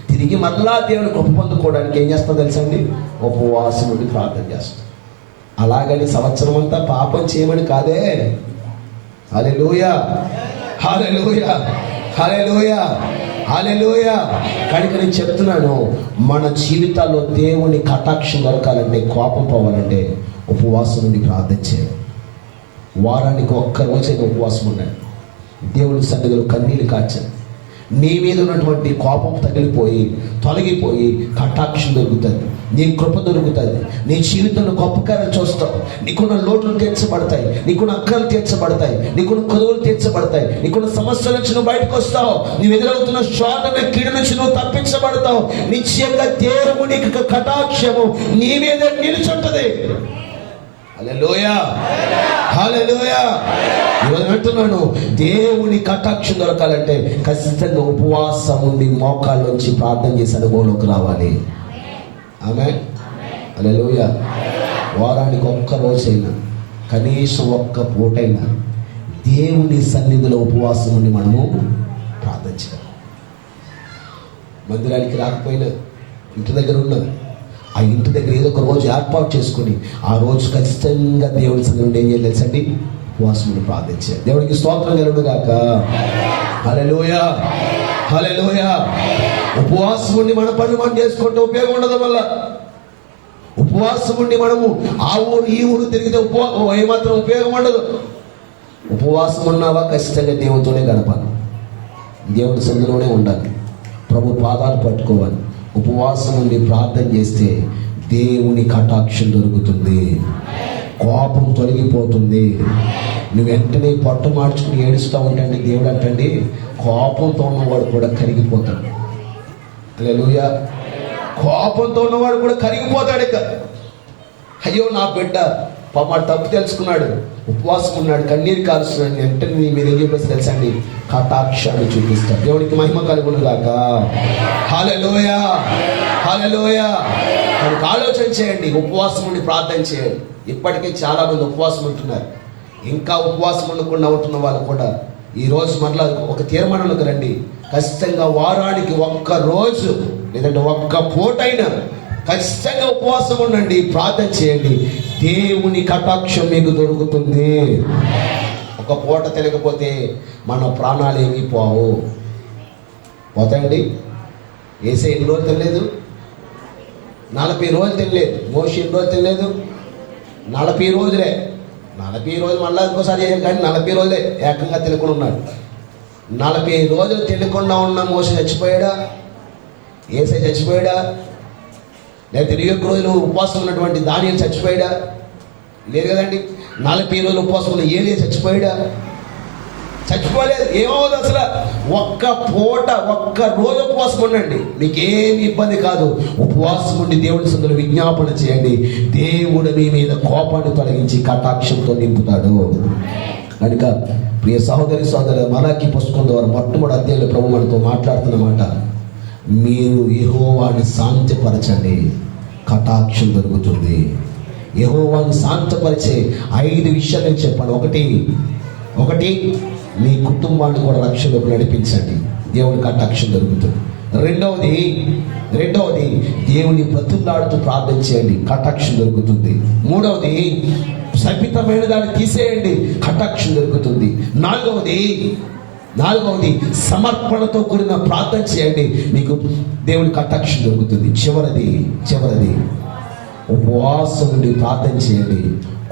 తిరిగి మళ్ళా దేవుని కృప పొందుకోవడానికి ఏం చేస్తాం తెలుసండి? ఉపవాసం ఉండి ప్రార్థన చేస్తాం. అలాగని సంవత్సరం అంతా పాపం చేయమని కాదే. హల్లెలూయా, హల్లెలూయా, హల్లెలూయా, హల్లెలూయా. కనుక నేను చెప్తున్నాను, మన జీవితాల్లో దేవుని కటాక్షం దొరకాలంటే, కోపం పోవాలంటే ఉపవాసం ఉండి ప్రార్థన చేయాలి. వారానికి ఒక్క రోజైనా ఉపవాసం ఉండండి. దేవుని సన్నిధిలో కన్నీళ్ళు కార్చండి. నీ మీద ఉన్నటువంటి కోపం తొలగిపోయి కటాక్షం దొరుకుతుంది, నీ కృప దొరుకుతుంది. నీ జీవితంలో గొప్ప కార్యాలు చూస్తావు. నీకున్న లోటులు తీర్చబడతాయి, నీకున్న అక్కలు తీర్చబడతాయి, నీకున్న కొదువులు తీర్చబడతాయి, నీకున్న సమస్యల నుంచి నువ్వు బయటకు వస్తావు. నువ్వు ఎదురవుతున్న శోధన కీడు నుంచి నువ్వు తప్పించబడతావు. నిశ్చయంగా దేవుని కటాక్షము నీ మీద నిలుచుంటది. హల్లెలూయా, హల్లెలూయా. ఈరోజు అంటున్నాను, దేవుని కటాక్షం దొరకాలంటే ఖచ్చితంగా ఉపవాసం ఉండి మోకాళ్ళొంచి ప్రార్థన చేసి అనుభవంలోకి రావాలి. ఆమేన్, హల్లెలూయా. వారానికి ఒక్క రోజైనా, కనీసం ఒక్క పూటైనా దేవుని సన్నిధిలో ఉపవాసం ఉండి మనము ప్రార్థన చేయాలి. మందిరానికి రాకపోయినా ఇంటి దగ్గర ఉన్నది, ఆ ఇంటి దగ్గర ఏదో ఒక రోజు ఏర్పాటు చేసుకుని ఆ రోజు ఖచ్చితంగా దేవుని సన్నిధిలో ఏం చేయాలి తెలుసండి? ఉపవాసం ఉండి ప్రార్థించాలి. దేవునికి స్తోత్రం కలుగును గాక. హల్లెలూయా, హల్లెలూయా. ఉపవాసం ఉండి మన పనులు మనం చేసుకుంటే ఉపయోగం ఉండదు. వల్ల ఉపవాసం ఉండి మనము ఆ ఊరు ఈ ఊరు తిరిగితే ఏమాత్రం ఉపయోగం ఉండదు. ఉపవాసం ఉన్నావా ఖచ్చితంగా దేవునితోనే గడపాలి, దేవుని సన్నిధిలోనే ఉండాలి, ప్రభు పాదాలు పట్టుకోవాలి. ఉపవాసం ఉండి ప్రార్థన చేస్తే దేవుని కటాక్షం దొరుకుతుంది, కోపం తొలగిపోతుంది. నువ్వు వెంటనే పొట్ట మార్చుకుని ఏడుస్తూ ఉంటాండి. దేవుడు అంటండి, కోపంతో ఉన్నవాడు కూడా కరిగిపోతాడు. హల్లెలూయా. కోపంతో ఉన్నవాడు కూడా కరిగిపోతాడు. ఇక అయ్యో నా బిడ్డ పాప వాడు తప్పు తెలుసుకున్నాడు, ఉపవాసం ఉన్నాడు, కన్నీరు కారుస్తున్నాడు. వెంటనే నీ మీద ఏం చెప్పేసి తెలుసా అండి? కటాక్షాన్ని చూపిస్తాడు. దేవునికి మహిమ కలుగును గాక. హల్లెలూయా, హల్లెలూయా. కనుక ఆలోచన చేయండి, ఉపవాసం ఉండి ప్రార్థన చేయండి. ఇప్పటికే చాలా మంది ఉపవాసం ఉంటున్నారు. ఇంకా ఉపవాసం ఉండకుండా ఉంటున్న వాళ్ళు కూడా ఈరోజు మరలా ఒక తీర్మానంలోకి రండి. ఖచ్చితంగా వారానికి ఒక్క రోజు లేదంటే ఒక్క పూటైనా ఖచ్చితంగా ఉపవాసం ఉండండి, ప్రార్థన చేయండి. దేవుని కటాక్షం మీకు దొరుకుతుంది. ఒక పూట తినకపోతే మన ప్రాణాలు ఏమీ పోతాయండి. ఏసే ఎన్ని రోజులు తినలేదు? 40 రోజులు తినలేదు. మోషే ఎన్ని రోజులు తినలేదు? 40 రోజులే. 40 రోజులు మళ్ళీ ఇంకోసారి కానీ 40 రోజులే ఏకంగా తినకుండా ఉన్నాడు. 40 రోజులు తినకుండా ఉన్న మోషే చచ్చిపోయాడా? ఏసై చచ్చిపోయాడా? లేకపోతే 21 రోజులు ఉపవాసం ఉన్నటువంటి దానియేలు చచ్చిపోయాడా? లేదు కదండి. 40 రోజులు ఉపవాసం ఉన్న ఏలియా చచ్చిపోయాడా? చచ్చిపోలేదు. ఏమవుతుంది అసలు? ఒక్క పూట ఒక్క రోజు ఉపవాసం ఉండండి, మీకేమి ఇబ్బంది కాదు. ఉపవాసం ఉండి దేవుడి సందులో విజ్ఞాపన చేయండి. దేవుడు మీ మీద కోపాన్ని తొలగించి కటాక్షంతో నింపుతాడు. కనుక ప్రియ సహోదరి సోదరు, మలాకి పుస్తకం ద్వారా మొట్టమొదటి అధ్యాయంలో ప్రభు మనతో మాట్లాడుతున్నమాట, మీరు యెహోవాని శాంతిపరచండి, కటాక్షం దొరుకుతుంది. యెహోవాని శాంతపరిచే 5 విషయాలు నేను చెప్పాను. ఒకటి మీ కుటుంబాన్ని కూడా రక్షణలోకి నడిపించండి, దేవుని కటాక్షం దొరుకుతుంది. రెండవది దేవుని బ్రతుకులాడుతూ ప్రార్థన చేయండి, కటాక్షం దొరుకుతుంది. మూడవది శపితమైన దాన్ని తీసేయండి, కటాక్షం దొరుకుతుంది. నాలుగవది సమర్పణతో కూడిన ప్రార్థన చేయండి, మీకు దేవుని కటాక్షం దొరుకుతుంది. చివరిది ఉపవాసం నుండి ప్రార్థన చేయండి,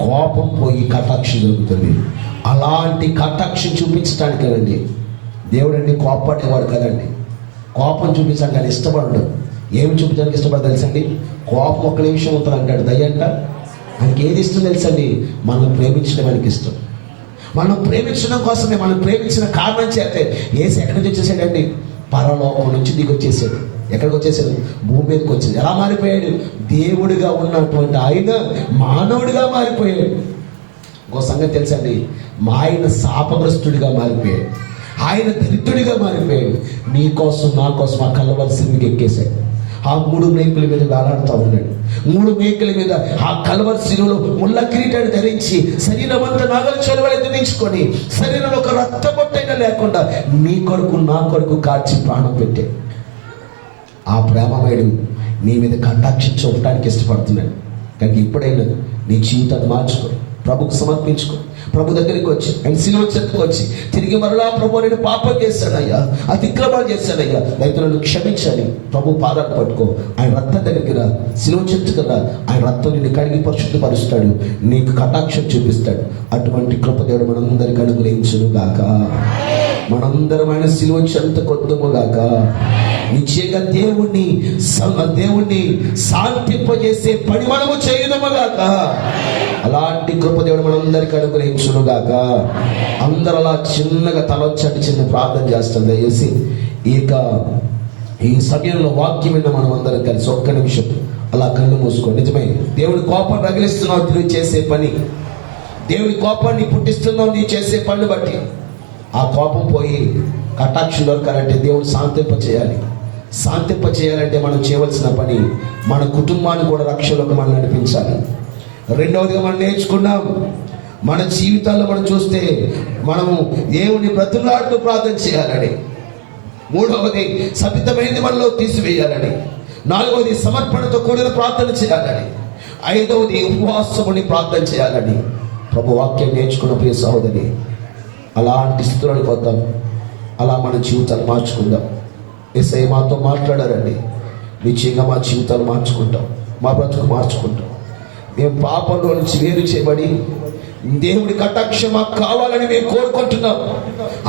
కోపం పోయి కటాక్షం దొరుకుతుంది. అలాంటి కటాక్షం చూపించడానికి అండి దేవుడు అండి కోపపడేవాడు కదండి. కోపం చూపించడానికి ఆయన ఇష్టపడడు. ఏమి చూపించడానికి ఇష్టపడదు తెలుసండి? కోపం ఒక్క నిమిషం ఉంటుంది అంటాడు దయ్యంట. ఆయనకి ఏది ఇష్టం తెలుసండి? మనం ప్రేమించడం ఆయనకి ఇష్టం. మనం ప్రేమించడం కోసమే, మనం ప్రేమించిన కారణం చేస్తే ఏసి ఎక్కడి నుంచి వచ్చేసాడండి? పరలోకం నుంచి దిగి వచ్చేసాడు. ఎక్కడికి వచ్చేసాడు? భూమి మీదకి వచ్చేది. ఎలా మారిపోయాడు? దేవుడిగా ఉన్నటువంటి ఆయన మానవుడిగా మారిపోయాడు. ఇంకో సంగతి తెలుసండి, ఆయన శాపగ్రస్తుడిగా మారిపోయాడు, ఆయన దరిద్రుడిగా మారిపోయాడు. నీ కోసం నా కోసం ఆ కలవలసిందికి ఎక్కేశాడు. ఆ 3 మేకుల మీద వేలాడుతూ ఉన్నాడు. 3 మేకుల మీద ఆ కలవలసిలో ముళ్ళ కిరీటాన్ని ధరించి శరీరం అంతా నాగలు చెలవలు దించుకొని శరీరంలో ఒక రక్త బొట్టైనా లేకుండా నీ కొరకు నా కొరకు కాచి ప్రాణం పెట్టాడు. ఆ ప్రేమమయుడు నీ మీద కటాక్షం చూపడానికి ఇష్టపడుతున్నాడు. కానీ ఇప్పుడైనా నీ జీవితాన్ని మార్చుకో, ప్రభుకు సమర్పించుకో, ప్రభు దగ్గరికి వచ్చి ఆయన శిలువ చెంతకు వచ్చి తిరిగి మరలా ప్రభు నేను పాపం చేశానయ్యా, అతిక్రమాలు చేశానయ్యా, రైతులను క్షమించాలి, ప్రభు పాదాలు పట్టుకో, ఆయన రక్తం దగ్గరికి రా, శిలువ చెంతకు రా. ఆయన రక్తం నిన్ను కడిగి పరిశుద్ధపరుస్తాడు, నీకు కటాక్షం చూపిస్తాడు. అటువంటి కృప దేవుడు మనందరికి అనుగ్రహించును గాక. మనందరం ఆయన శిలువ చెంతకు వద్దుము గాక. నిశ్చయంగా దేవుణ్ణి శాంతింపజేసే పని మనము చేయుదము గాక. అలాంటి కృప దేవుడు మనందరికీ అనుగ్రహించును గాక. అందరూ అలా చిన్నగా తలొచ్చండి, చిన్న ప్రార్థన చేస్తాం. దయచేసి ఈ సమయంలో వాక్యం విన్న మనం అందరం కలిసి ఒక్క నిమిషం అలా కళ్ళు మూసుకోండి. నిజమే, దేవుని కోపం రగిలిస్తున్నావు నువ్వు చేసే పని, దేవుని కోపాన్ని పుట్టిస్తున్నావు నీ చేసే పని బట్టి. ఆ కోపం పోయి కటాక్షం దొరకాలంటే దేవుడు శాంతింప చేయాలంటే మనం చేయవలసిన పని, మన కుటుంబాన్ని కూడా రక్షణలోకి మనం నడిపించాలి. రెండవదిగా మనం నేర్చుకున్నాం, మన జీవితాల్లో మనం చూస్తే మనము దేవుని బ్రతులాడుతూ ప్రార్థన చేయాలని. మూడవది సపితమైనది మనలో తీసివేయాలని. నాలుగవది సమర్పణతో కూడిన ప్రార్థన చేయాలని. ఐదవది ఉపవాసముని ప్రార్థన చేయాలని. ప్రభు వాక్యం నేర్చుకున్న ప్రియ సహోదరి, అలాంటి స్థితులకు వద్దాం, అలా మన జీవితాలు మార్చుకుందాం. యేసయ్య మాతో మాట్లాడారండి, నిశ్చయంగా మా జీవితాలు మార్చుకుంటాం, మా బ్రతుకు మార్చుకుంటాం. మేము పాపంలో నుంచి వేరు చేయబడి దేవుడి కటాక్షం మాకు కావాలని మేము కోరుకుంటున్నాం.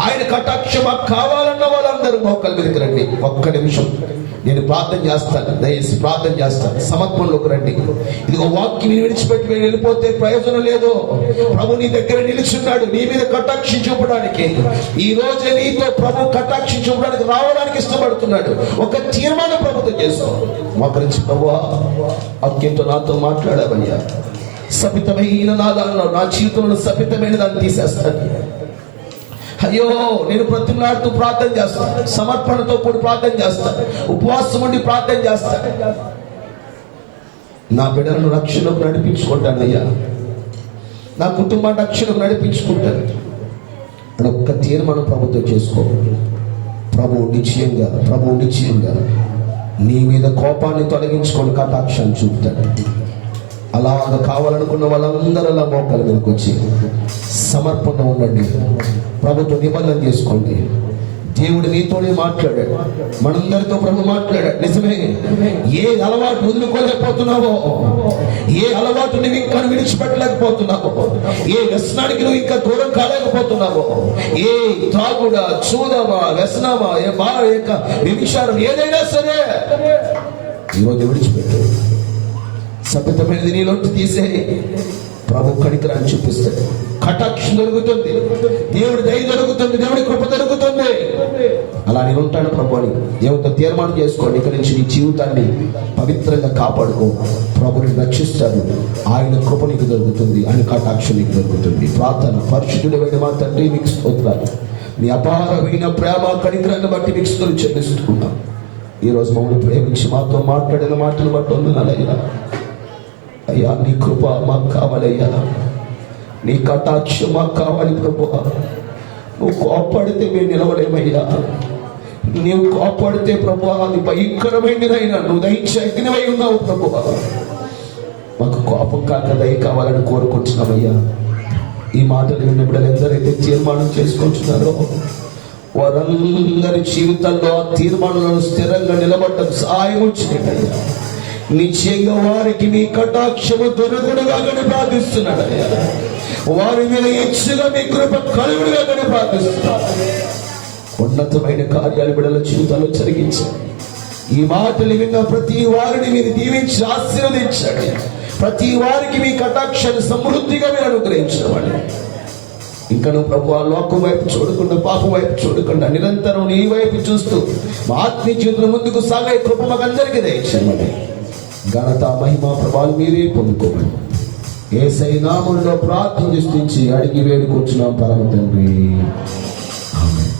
ఆయన కటాక్షం మాకు కావాలన్న వాళ్ళందరూ మోకాళ్ళ మీదకి రండి. ఒక్క నిమిషం నేను ప్రార్థన చేస్తాను, దయచేసి ప్రార్థన చేస్తాను. సమర్పణలోకి రండి. ఇదిగో వాక్యం విడిచిపెట్టి వెళ్ళిపోతే ప్రయోజనం లేదు. ప్రభు నీ దగ్గర నిలుచున్నాడు, నీ మీద కటాక్షం చూపడానికి. ఈ రోజే నీతో ప్రభు కటాక్షం చూపడానికి రావడానికి ఇష్టపడుతున్నాడు. ఒక తీర్మానం ప్రభుత్వం చేసుకో. మోకరించి ప్రభువా, వాక్యంతో నాతో మాట్లాడావయ్యా, శపితమైన నాదాల్లో నా జీవితంలో శపితమైన దాన్ని తీసేస్తాను. అయ్యో, నేను ప్రతిమలాడుతూ ప్రార్థన చేస్తాను, సమర్పణతో కూడి ప్రార్థన చేస్తాను, ఉపవాసం ఉండి ప్రార్థన చేస్తాను. నా బిడ్డలను రక్షణకు నడిపించుకుంటానయ్యా, నా కుటుంబాన్ని రక్షణకు నడిపించుకుంటాను అని ఒక్క తీర్మానం ప్రభుత్వం చేసుకో. ప్రభువు నిశ్చయంగా నీ మీద కోపాన్ని తొలగించుకొని కటాక్షాన్ని చూపుతాడు. అలాగ కావాలనుకున్న వాళ్ళందరూ అలా మోకాల మీదకి వచ్చి సమర్పణ ఉండండి. ప్రభుత్వం నిబంధన చేసుకోండి. దేవుడు నీతోనే మాట్లాడాడు, మనందరితో ప్రభు మాట్లాడాడు. నిజమే, ఏ అలవాటు వదులుకోలేకపోతున్నావో, ఏ అలవాటు నువ్వు ఇంకా విడిచిపెట్టలేకపోతున్నావో, ఏ వ్యసనానికి నువ్వు ఇంకా దూరం కాలేకపోతున్నావో, ఏ తాగుడా, చూదమా, వ్యసనమా, ఏ విభిచారం ఏదైనా సరే ఈరోజు విడిచిపెట్టు. శపితమైనది నీలోంచి తీసే. ప్రభు కనికరాన్ని చూపిస్తాడు, కటాక్షం దొరుకుతుంది, దేవుడి దయ దొరుకుతుంది, దేవుడి కృప దొరుకుతుంది. అలా నేను ఉంటాను ప్రభు అని దేవుడితో తీర్మానం చేసుకోండి. ఇక్కడి నుంచి నీ జీవితాన్ని పవిత్రంగా కాపాడుకో. ప్రభుని రక్షిస్తాడు, ఆయన కృప నీకు దొరుకుతుంది, ఆయన కటాక్షం నీకు దొరుకుతుంది. ప్రార్థన. పరిశుద్ధుడైన మా తండ్రి, మీకు స్తోత్రాలు. మీ అపారమైన ప్రేమ కనికరాన్ని బట్టి మీకు స్తుతులు చెల్లిస్తున్నాం. ఈరోజు మమ్మల్ని ప్రేమించి మాతో మాట్లాడిన మాటలు బట్టి వందనాలయ్యా. అయ్యా, నీ కృప మాకు కావాలయ్యా, నీ కటాక్షం మాకు కావాలి ప్రభువా. నువ్వు కోపడితే మేము నిలవలేమయ్యా. నీవు కోపడితే ప్రభువా, అది భయంకరమైనదైనా నువ్వు దయచేగినవై ఉన్నావు ప్రభువా. మాకు కోపం కాక దయ కావాలని కోరుకుంటున్నామయ్యా. ఈ మాటలు విన్న బిడ్డలు ఎందరైతే తీర్మానం చేసుకుంటున్నారో వారందరి జీవితాల్లో ఆ తీర్మానాలను స్థిరంగా నిలబడ్డం సహాయం చేయండి. నిశ్చయంగా వారికి మీ కటాక్షము దొరుకుడుగా గని ప్రార్థిస్తున్నాడు. వారి మీద ఇచ్చుగా మీ కృప కలుగుడుగా గని ప్రార్థిస్తున్నాడు. ఉన్నతమైన కార్యాలు బిడ్డల జీవితాల్లో జరిగించండి. ఈ మాటలు విన్న ప్రతి వారిని మీరు దీవించి ఆశీర్వదించండి. ప్రతి వారికి మీ కటాక్షాన్ని సమృద్ధిగా మీరు అనుగ్రహించండి. ఇంకా నువ్వు ప్రభు ఆ లోకం వైపు చూడకుండా, పాపం వైపు చూడకుండా నిరంతరం నీ వైపు చూస్తూ మా ఆత్మీయ జీవితంలో ముందుకు సాగే కృప మాకందరికీ దయచేయండి. ఘనత, మహిమ, ప్రభావాలు మీరే పొందుకోమని యేసయ్య నామములో ప్రార్థించి అడిగి వేడుకొచ్చున్నాం పరమ తండ్రి. ఆమేన్.